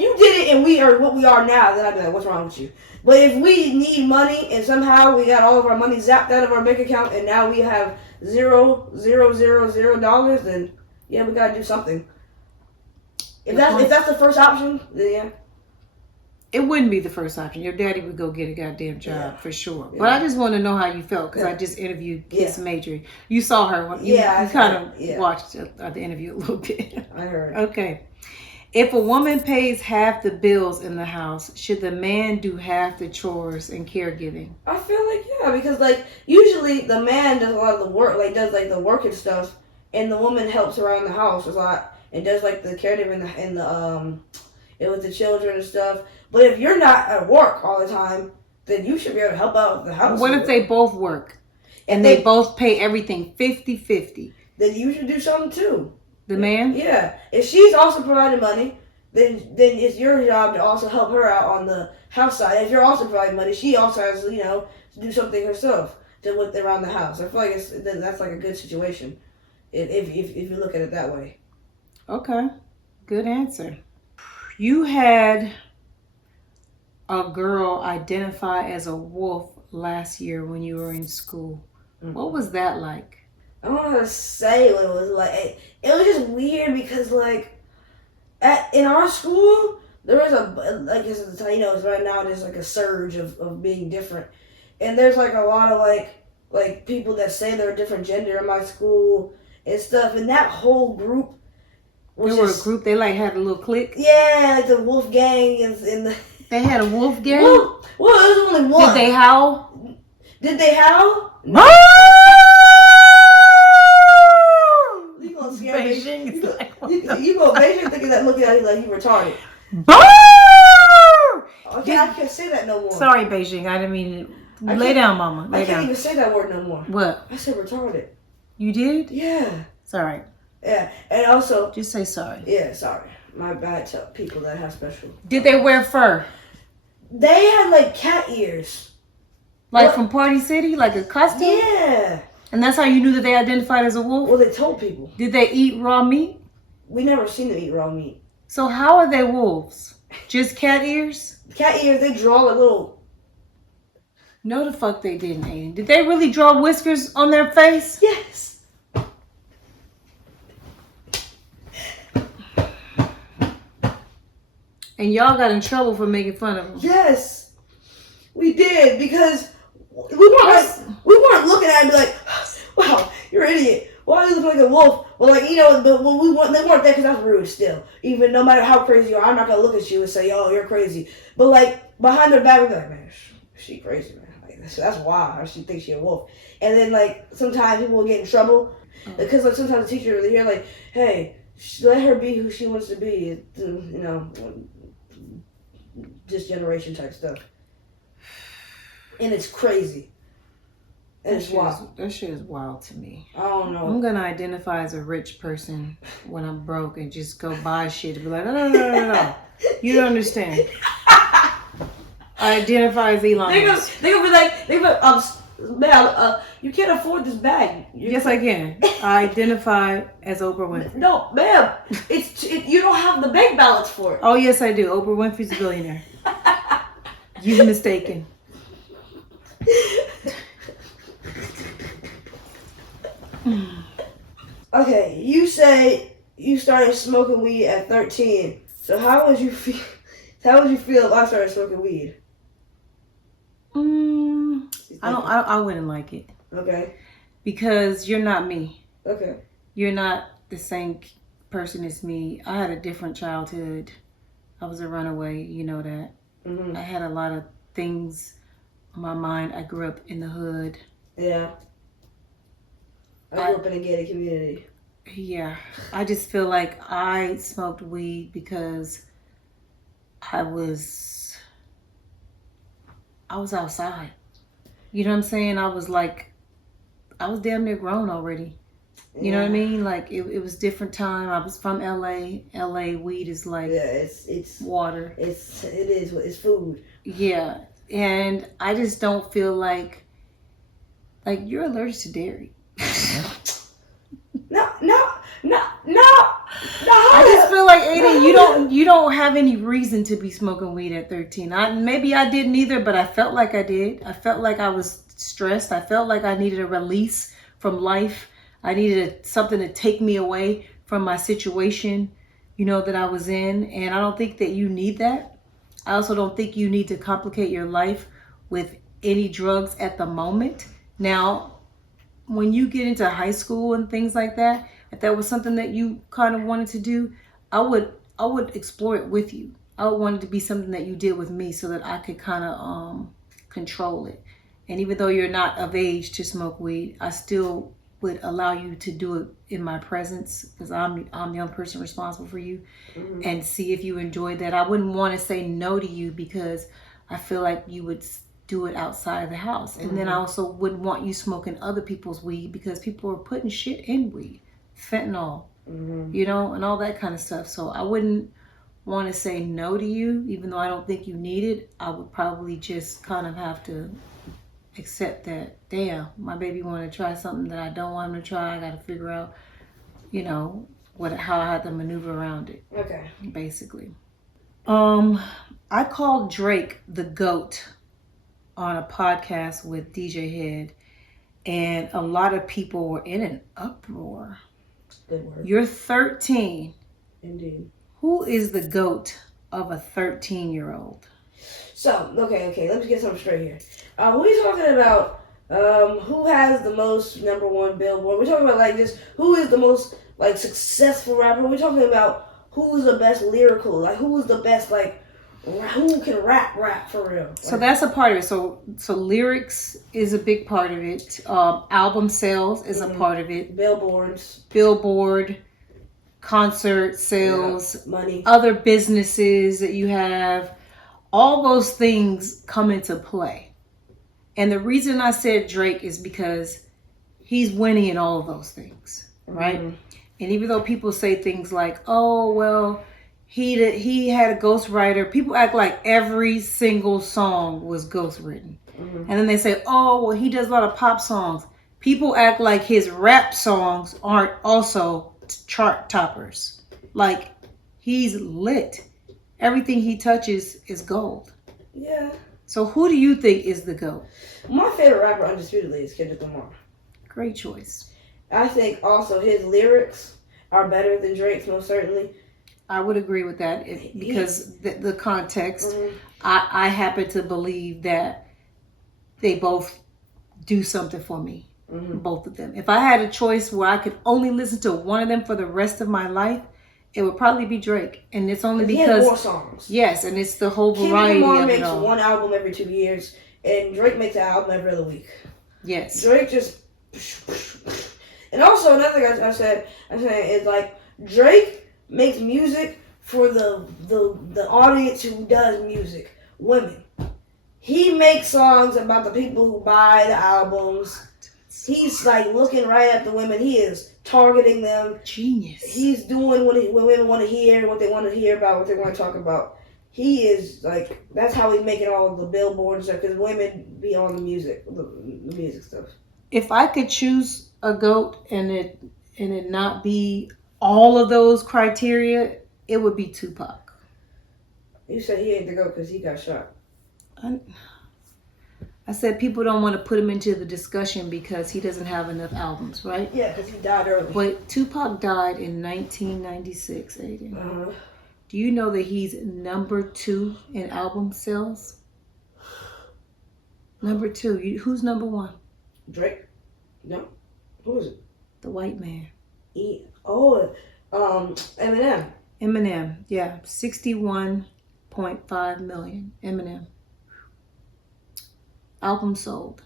you did it and we are what we are now, then I'd be like, what's wrong with you? But if we need money and somehow we got all of our money zapped out of our bank account and now we have $0, then yeah, we gotta do something. If that's the first option, then yeah. It wouldn't be the first option. Your daddy would go get a goddamn job for sure. Yeah. But I just want to know how you felt because I just interviewed Kiss Major. You saw her. You kind of watched the interview a little bit. I heard. Okay. If a woman pays half the bills in the house, should the man do half the chores and caregiving? I feel like because like usually the man does a lot of the work, like does like the work and stuff, and the woman helps around the house a lot and does like the caregiving and with the children and stuff. But if you're not at work all the time, then you should be able to help out with the house. What if they both work and they both pay everything 50-50? Then you should do something too. The man? Yeah. If she's also providing money, then it's your job to also help her out on the house side. If you're also providing money, she also has, to do something herself with around the house. I feel like that's like a good situation if you look at it that way. Okay. Good answer. You had a girl identify as a wolf last year when you were in school. Mm-hmm. What was that like? I don't know how to say what it was like. It was just weird because, like, in our school, there was right now there's like a surge of being different. And there's like a lot of like people that say they're a different gender in my school and stuff. And that whole group was a group, they like had a little clique? Yeah, like the wolf gang and the... They had a wolf gang? Well, it was only one. Did they howl? Did they howl? No! You go scare Beijing is like, you go Beijing thinking that looking at you like you retarded. Okay, I can't say that no more. Sorry, Beijing. I didn't mean to. Lay down, mama. Lay down. I can't even say that word no more. What? I said retarded. You did? Yeah. Sorry. Yeah, and also... Just say sorry. Yeah, sorry. My bad to people that have special... Did they wear fur? They had, like, cat ears. Like from Party City? Like a costume? Yeah. And that's how you knew that they identified as a wolf? Well, they told people. Did they eat raw meat? We never seen them eat raw meat. So how are they wolves? Just cat ears? Cat ears, they draw a little... No, the fuck they didn't, Aiden. Did they really draw whiskers on their face? Yes. And y'all got in trouble for making fun of them. Yes, we did because we weren't looking at it and be like, "Wow, you're an idiot. Why do you look like a wolf?" Well, like but they weren't there because that's rude. Still, even no matter how crazy you are, I'm not gonna look at you and say, "Oh, you're crazy." But like behind their back, we'd be like, "Man, she crazy, man. Like that's wild. She thinks she's a wolf." And then like sometimes people will get in trouble because like sometimes the teacher will hear like, "Hey, let her be who she wants to be," this generation type stuff. And it's crazy. And it's wild. That shit is wild to me. I don't know. I'm gonna identify as a rich person when I'm broke and just go buy shit and be like, no. You don't understand. I identify as Elon. They're gonna be like, you can't afford this bag. Yes, I can. I identify as Oprah Winfrey. No, ma'am. You don't have the bank balance for it. Oh, yes, I do. Oprah Winfrey's a billionaire. You've mistaken. Okay, you say you started smoking weed at 13. So how would you feel? How would you feel if I started smoking weed? I wouldn't like it. Okay. Because you're not me. Okay. You're not the same person as me. I had a different childhood. I was a runaway, you know that. Mm-hmm. I had a lot of things on my mind. I grew up in the hood. Yeah. I grew up in a gated community. Yeah. I just feel like I smoked weed because I was outside. You know what I'm saying? I was damn near grown already. You know what I mean? Like it was different time. I was from LA. LA weed is like it's water. It's food. Yeah. And I just don't feel like you're allergic to dairy. No. I just feel like Aiden, you don't have any reason to be smoking weed at 13. Maybe I didn't either, but I felt like I did. I felt like I was stressed. I felt like I needed a release from life. I needed something to take me away from my situation, that I was in. And I don't think that you need that. I also don't think you need to complicate your life with any drugs at the moment. Now, when you get into high school and things like that, if that was something that you kind of wanted to do, I would explore it with you. I would want it to be something that you did with me so that I could kind of control it. And even though you're not of age to smoke weed, I still would allow you to do it in my presence because I'm the young person responsible for you, and see if you enjoyed that. I wouldn't want to say no to you because I feel like you would do it outside of the house. And then I also wouldn't want you smoking other people's weed because people are putting shit in weed, fentanyl, and all that kind of stuff. So I wouldn't want to say no to you, even though I don't think you need it. I would probably just kind of have to accept that, damn, my baby want to try something that I don't want him to try. I got to figure out, how I have to maneuver around it. Okay. Basically. I called Drake the GOAT on a podcast with DJ Head, and a lot of people were in an uproar. Good word. You're 13. Indeed. Who is the GOAT of a 13-year-old? So, okay, let me get something straight here. We're talking about who has the most number one Billboard. We're talking about just who is the most successful rapper. We're talking about who's the best lyrical, who is the best who can rap for real. So that's a part of it. So lyrics is a big part of it. Album sales is a part of it. Billboard, concert sales, money, other businesses that you have. All those things come into play. And the reason I said Drake is because he's winning in all of those things, right? And even though people say things like, oh, well, he had a ghostwriter, people act like every single song was ghostwritten. And then they say, oh, well, he does a lot of pop songs. People act like his rap songs aren't also chart toppers. He's lit. Everything he touches is gold. Yeah. So who do you think is the GOAT? My favorite rapper, undisputedly, is Kendrick Lamar. Great choice. I think also his lyrics are better than Drake's, most certainly. I would agree with that because the context. I happen to believe that they both do something for me, both of them. If I had a choice where I could only listen to one of them for the rest of my life, it would probably be Drake, and it's only because he has more songs. Yes, and it's the whole variety Kendrick Lamar of makes it all. one album every 2 years, and Drake makes an album every other week. Yes, Drake just, and also another thing I said is Drake makes music for the audience who does music, women. He makes songs about the people who buy the albums. He's looking right at the women. He is targeting them. Genius. He's doing what women want to hear, what they want to hear about, what they want to talk about. He is that's how he's making all the billboards stuff because women be on the music stuff. If I could choose a GOAT and it not be all of those criteria, it would be Tupac. You said he ain't the GOAT because he got shot. I said people don't want to put him into the discussion because he doesn't have enough albums, right? Yeah, because he died early. But Tupac died in 1996, Aiden. Do you know that he's number 2 in album sales? Number 2. Who's number 1? Drake? No. Who is it? The white man. Eminem. Eminem, yeah. 61.5 million. Eminem. Album sold.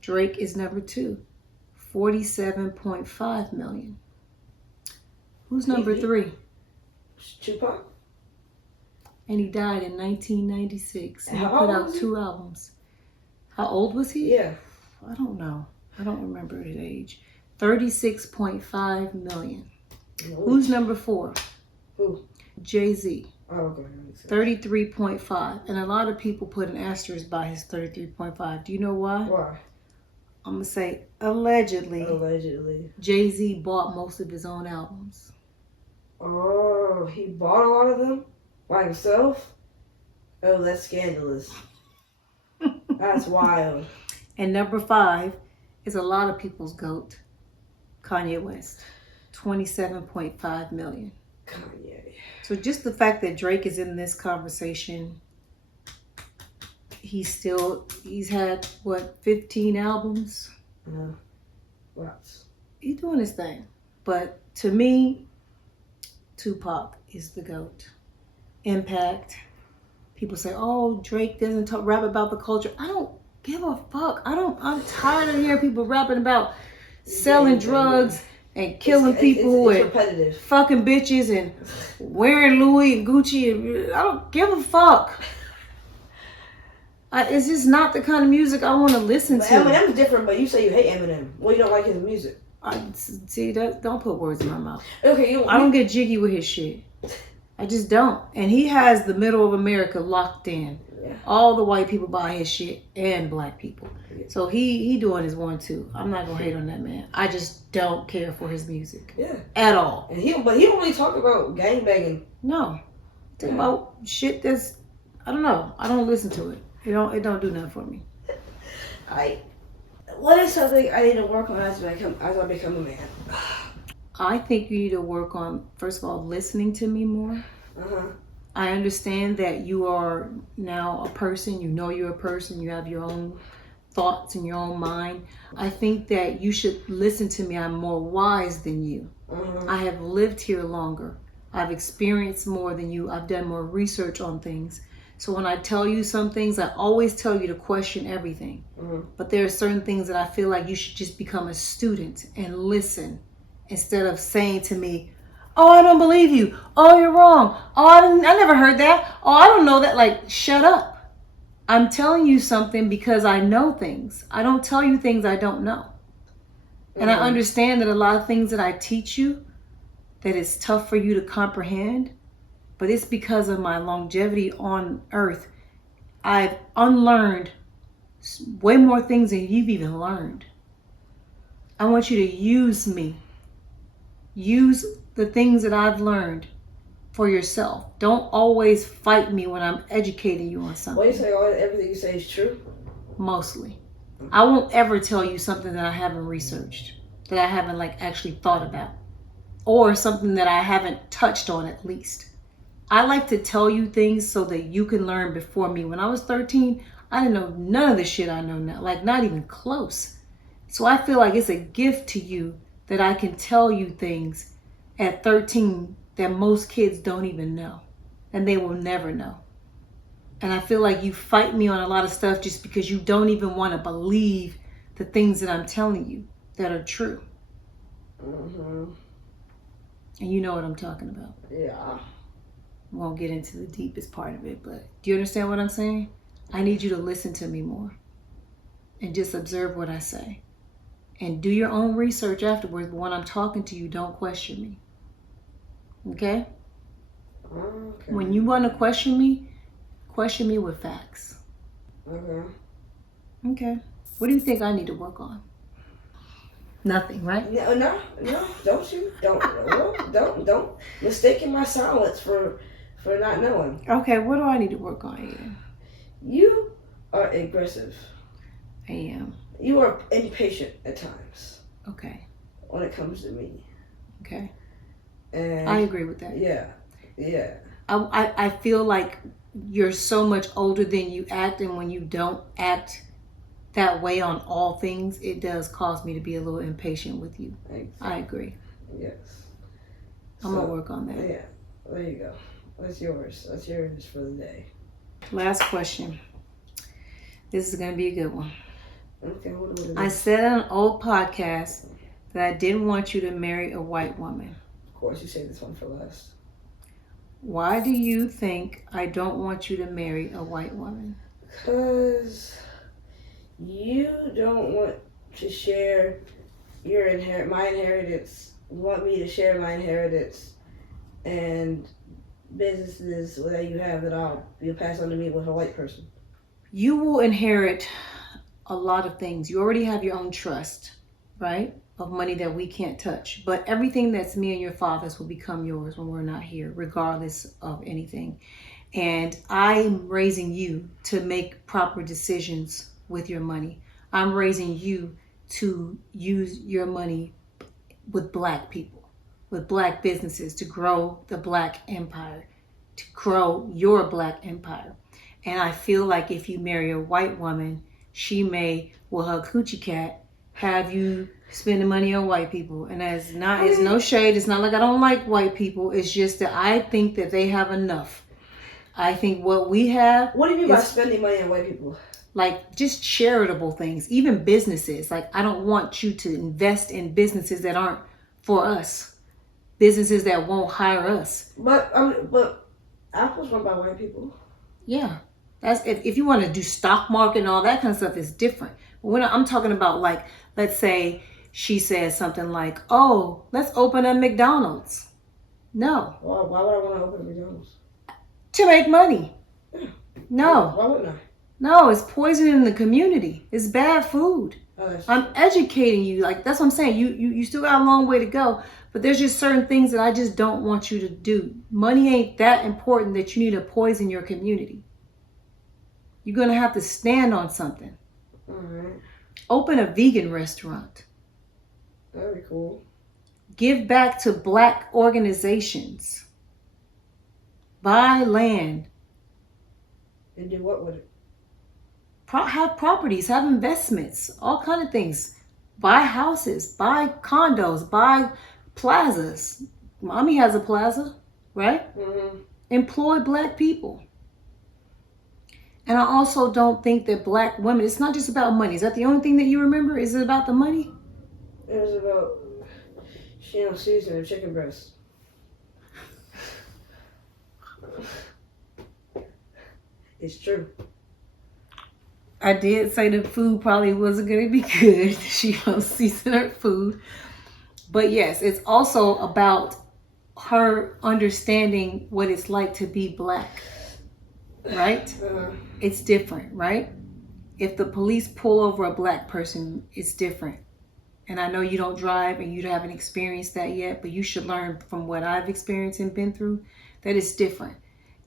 Drake is number 2. 47.5 million. Who's number 3? Tupac. And he died in 1996. And he How put old out was he? 2 albums. How old was he? Yeah. I don't know. I don't remember his age. 36.5 million. Who's number 4? Who? Jay-Z. Oh, okay. 33.5. And a lot of people put an asterisk by his 33.5. Do you know why? Why? I'm going to say allegedly. Allegedly. Jay-Z bought most of his own albums. Oh, he bought a lot of them by himself? Oh, that's scandalous. That's wild. And number 5 is a lot of people's GOAT, Kanye West. 27.5 million. Kanye. So just the fact that Drake is in this conversation, he's had, 15 albums? Lots. He's doing his thing. But to me, Tupac is the GOAT. Impact. People say, oh, Drake doesn't rap about the culture. I don't give a fuck. I'm tired of hearing people rapping about selling drugs and killing people it's and repetitive. fucking bitches and wearing Louis and Gucci. And I don't give a fuck. It's just not the kind of music I want to listen to. Eminem's different, but you say you hate Eminem. Well, you don't like his music. Don't put words in my mouth. Okay, I don't get jiggy with his shit. I just don't. And he has the middle of America locked in. Yeah. All the white people buy his shit and black people. So he doing his 1-2. I'm not gonna hate on that man. I just don't care for his music. Yeah. At all. And he don't really talk about gangbanging. No. Talk about shit that's, I don't know. I don't listen to it. It don't do nothing for me. What is something I need to work on as I become a man? I think you need to work on, first of all, listening to me more. I understand that you are now a person. You know you're a person. You have your own thoughts in your own mind. I think that you should listen to me. I'm more wise than you. I have lived here longer. I've experienced more than you. I've done more research on things. So when I tell you some things, I always tell you to question everything. But there are certain things that I feel like you should just become a student and listen instead of saying to me, oh, I don't believe you. Oh, you're wrong. Oh, I never heard that. Oh, I don't know that. Like, shut up. I'm telling you something because I know things. I don't tell you things I don't know. And I understand that a lot of things that I teach you, that it's tough for you to comprehend, but it's because of my longevity on earth. I've unlearned way more things than you've even learned. I want you to use me. Use the things that I've learned for yourself. Don't always fight me when I'm educating you on something. What you say, everything you say is true? Mostly. I won't ever tell you something that I haven't researched, that I haven't actually thought about, or something that I haven't touched on at least. I like to tell you things so that you can learn before me. When I was 13, I didn't know none of the shit I know now, not even close. So I feel like it's a gift to you that I can tell you things at 13 that most kids don't even know, and they will never know. And I feel like you fight me on a lot of stuff just because you don't even want to believe the things that I'm telling you that are true. And you know what I'm talking about. Yeah. Won't get into the deepest part of it, but do you understand what I'm saying? I need you to listen to me more and just observe what I say. And do your own research afterwards, but when I'm talking to you, don't question me. Okay? When you want to question me with facts. Okay. What do you think I need to work on? Nothing, right? No, don't mistaking my silence for not knowing. Okay, what do I need to work on, Aiden? You are aggressive. I am. You are impatient at times. Okay. When it comes to me. Okay. And I agree with that. Yeah. I feel like you're so much older than you act, and when you don't act that way on all things, it does cause me to be a little impatient with you. Exactly. I agree. Yes. I'm going to work on that. Yeah. There you go. That's yours. That's yours for the day. Last question. This is going to be a good one. Okay, what is it? I said on an old podcast that I didn't want you to marry a white woman. Of course, you saved this one for last. Why do you think I don't want you to marry a white woman? Because you don't want to share my inheritance. You want me to share my inheritance and businesses that you have that you'll pass on to me with a white person. You will inherit a lot of things. You already have your own trust, right? Of money that we can't touch. But everything that's me and your father's will become yours when we're not here, regardless of anything. And I'm raising you to make proper decisions with your money. I'm raising you to use your money with black people, with black businesses, to grow the black empire, to grow your black empire. And I feel like if you marry a white woman, she may, with her coochie cat, have you spending money on white people. And it's no shade. It's not like I don't like white people. It's just that I think that they have enough. I think what we have. What do you mean by spending money on white people? Like just charitable things, even businesses. Like I don't want you to invest in businesses that aren't for us, businesses that won't hire us. But Apple's run by white people. Yeah, that's if you want to do stock market and all that kind of stuff, it's different. But when I'm talking about, like, let's say she says something like, "Oh, let's open a McDonald's." No. Why would I want to open a McDonald's? To make money. Yeah. No. Why wouldn't I? No, it's poisoning the community. It's bad food. I'm educating you. Like, that's what I'm saying. You still got a long way to go, but there's just certain things that I just don't want you to do. Money ain't that important that you need to poison your community. You're going to have to stand on something. All right. Open a vegan restaurant. That'd be cool. Give back to black organizations. Buy land. And do what with it? Have properties, have investments, all kind of things. Buy houses, buy condos, buy plazas. Mommy has a plaza, right? Mm-hmm. Employ black people. And I also don't think that black women, it's not just about money. Is that the only thing that you remember? Is it about the money? It was about she don't season her chicken breast. It's true. I did say the food probably wasn't going to be good. She don't season her food. But yes, it's also about her understanding what it's like to be black. Right? It's different, right? If the police pull over a black person, it's different. And I know you don't drive and you haven't experienced that yet, but you should learn from what I've experienced and been through that it's different.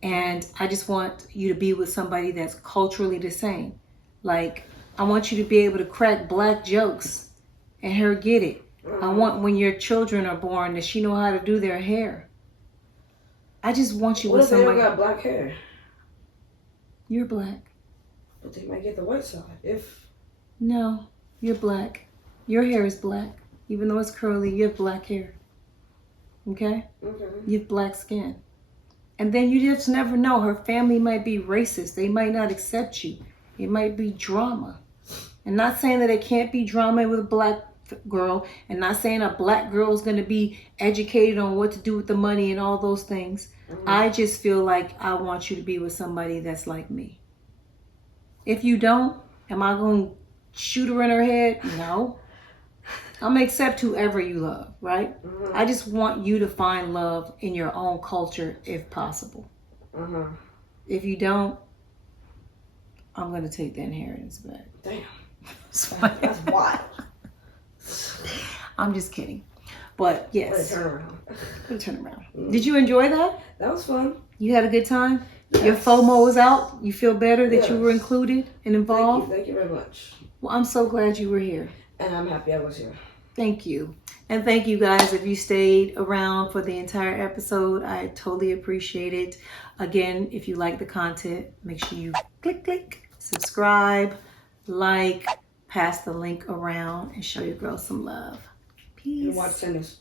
And I just want you to be with somebody that's culturally the same. Like, I want you to be able to crack black jokes and her get it. I want when your children are born that she know how to do their hair. I just want you with somebody. What if they don't got black hair? You're black. But they might get the white side. No, you're black. Your hair is black. Even though it's curly, you have black hair. Okay? Okay. You have black skin. And then you just never know. Her family might be racist. They might not accept you. It might be drama. And not saying that it can't be drama with a black girl. And not saying a black girl is going to be educated on what to do with the money and all those things. Mm-hmm. I just feel like I want you to be with somebody that's like me. If you don't, am I going to shoot her in her head? No. I'm going to accept whoever you love, right? Mm-hmm. I just want you to find love in your own culture if possible. Mm-hmm. If you don't, I'm going to take the inheritance back. Damn. That's wild. I'm just kidding. But yes. What a turnaround. What a turnaround. Mm. Did you enjoy that? That was fun. You had a good time? Yes. Your FOMO was out? You feel better that yes. you were included and involved? Thank you very much. Well, I'm so glad you were here. And I'm happy I was here. Thank you. And thank you guys if you stayed around for the entire episode. I totally appreciate it. Again, if you like the content, make sure you click, subscribe, like, pass the link around, and show your girl some love. Peace. And watch tennis.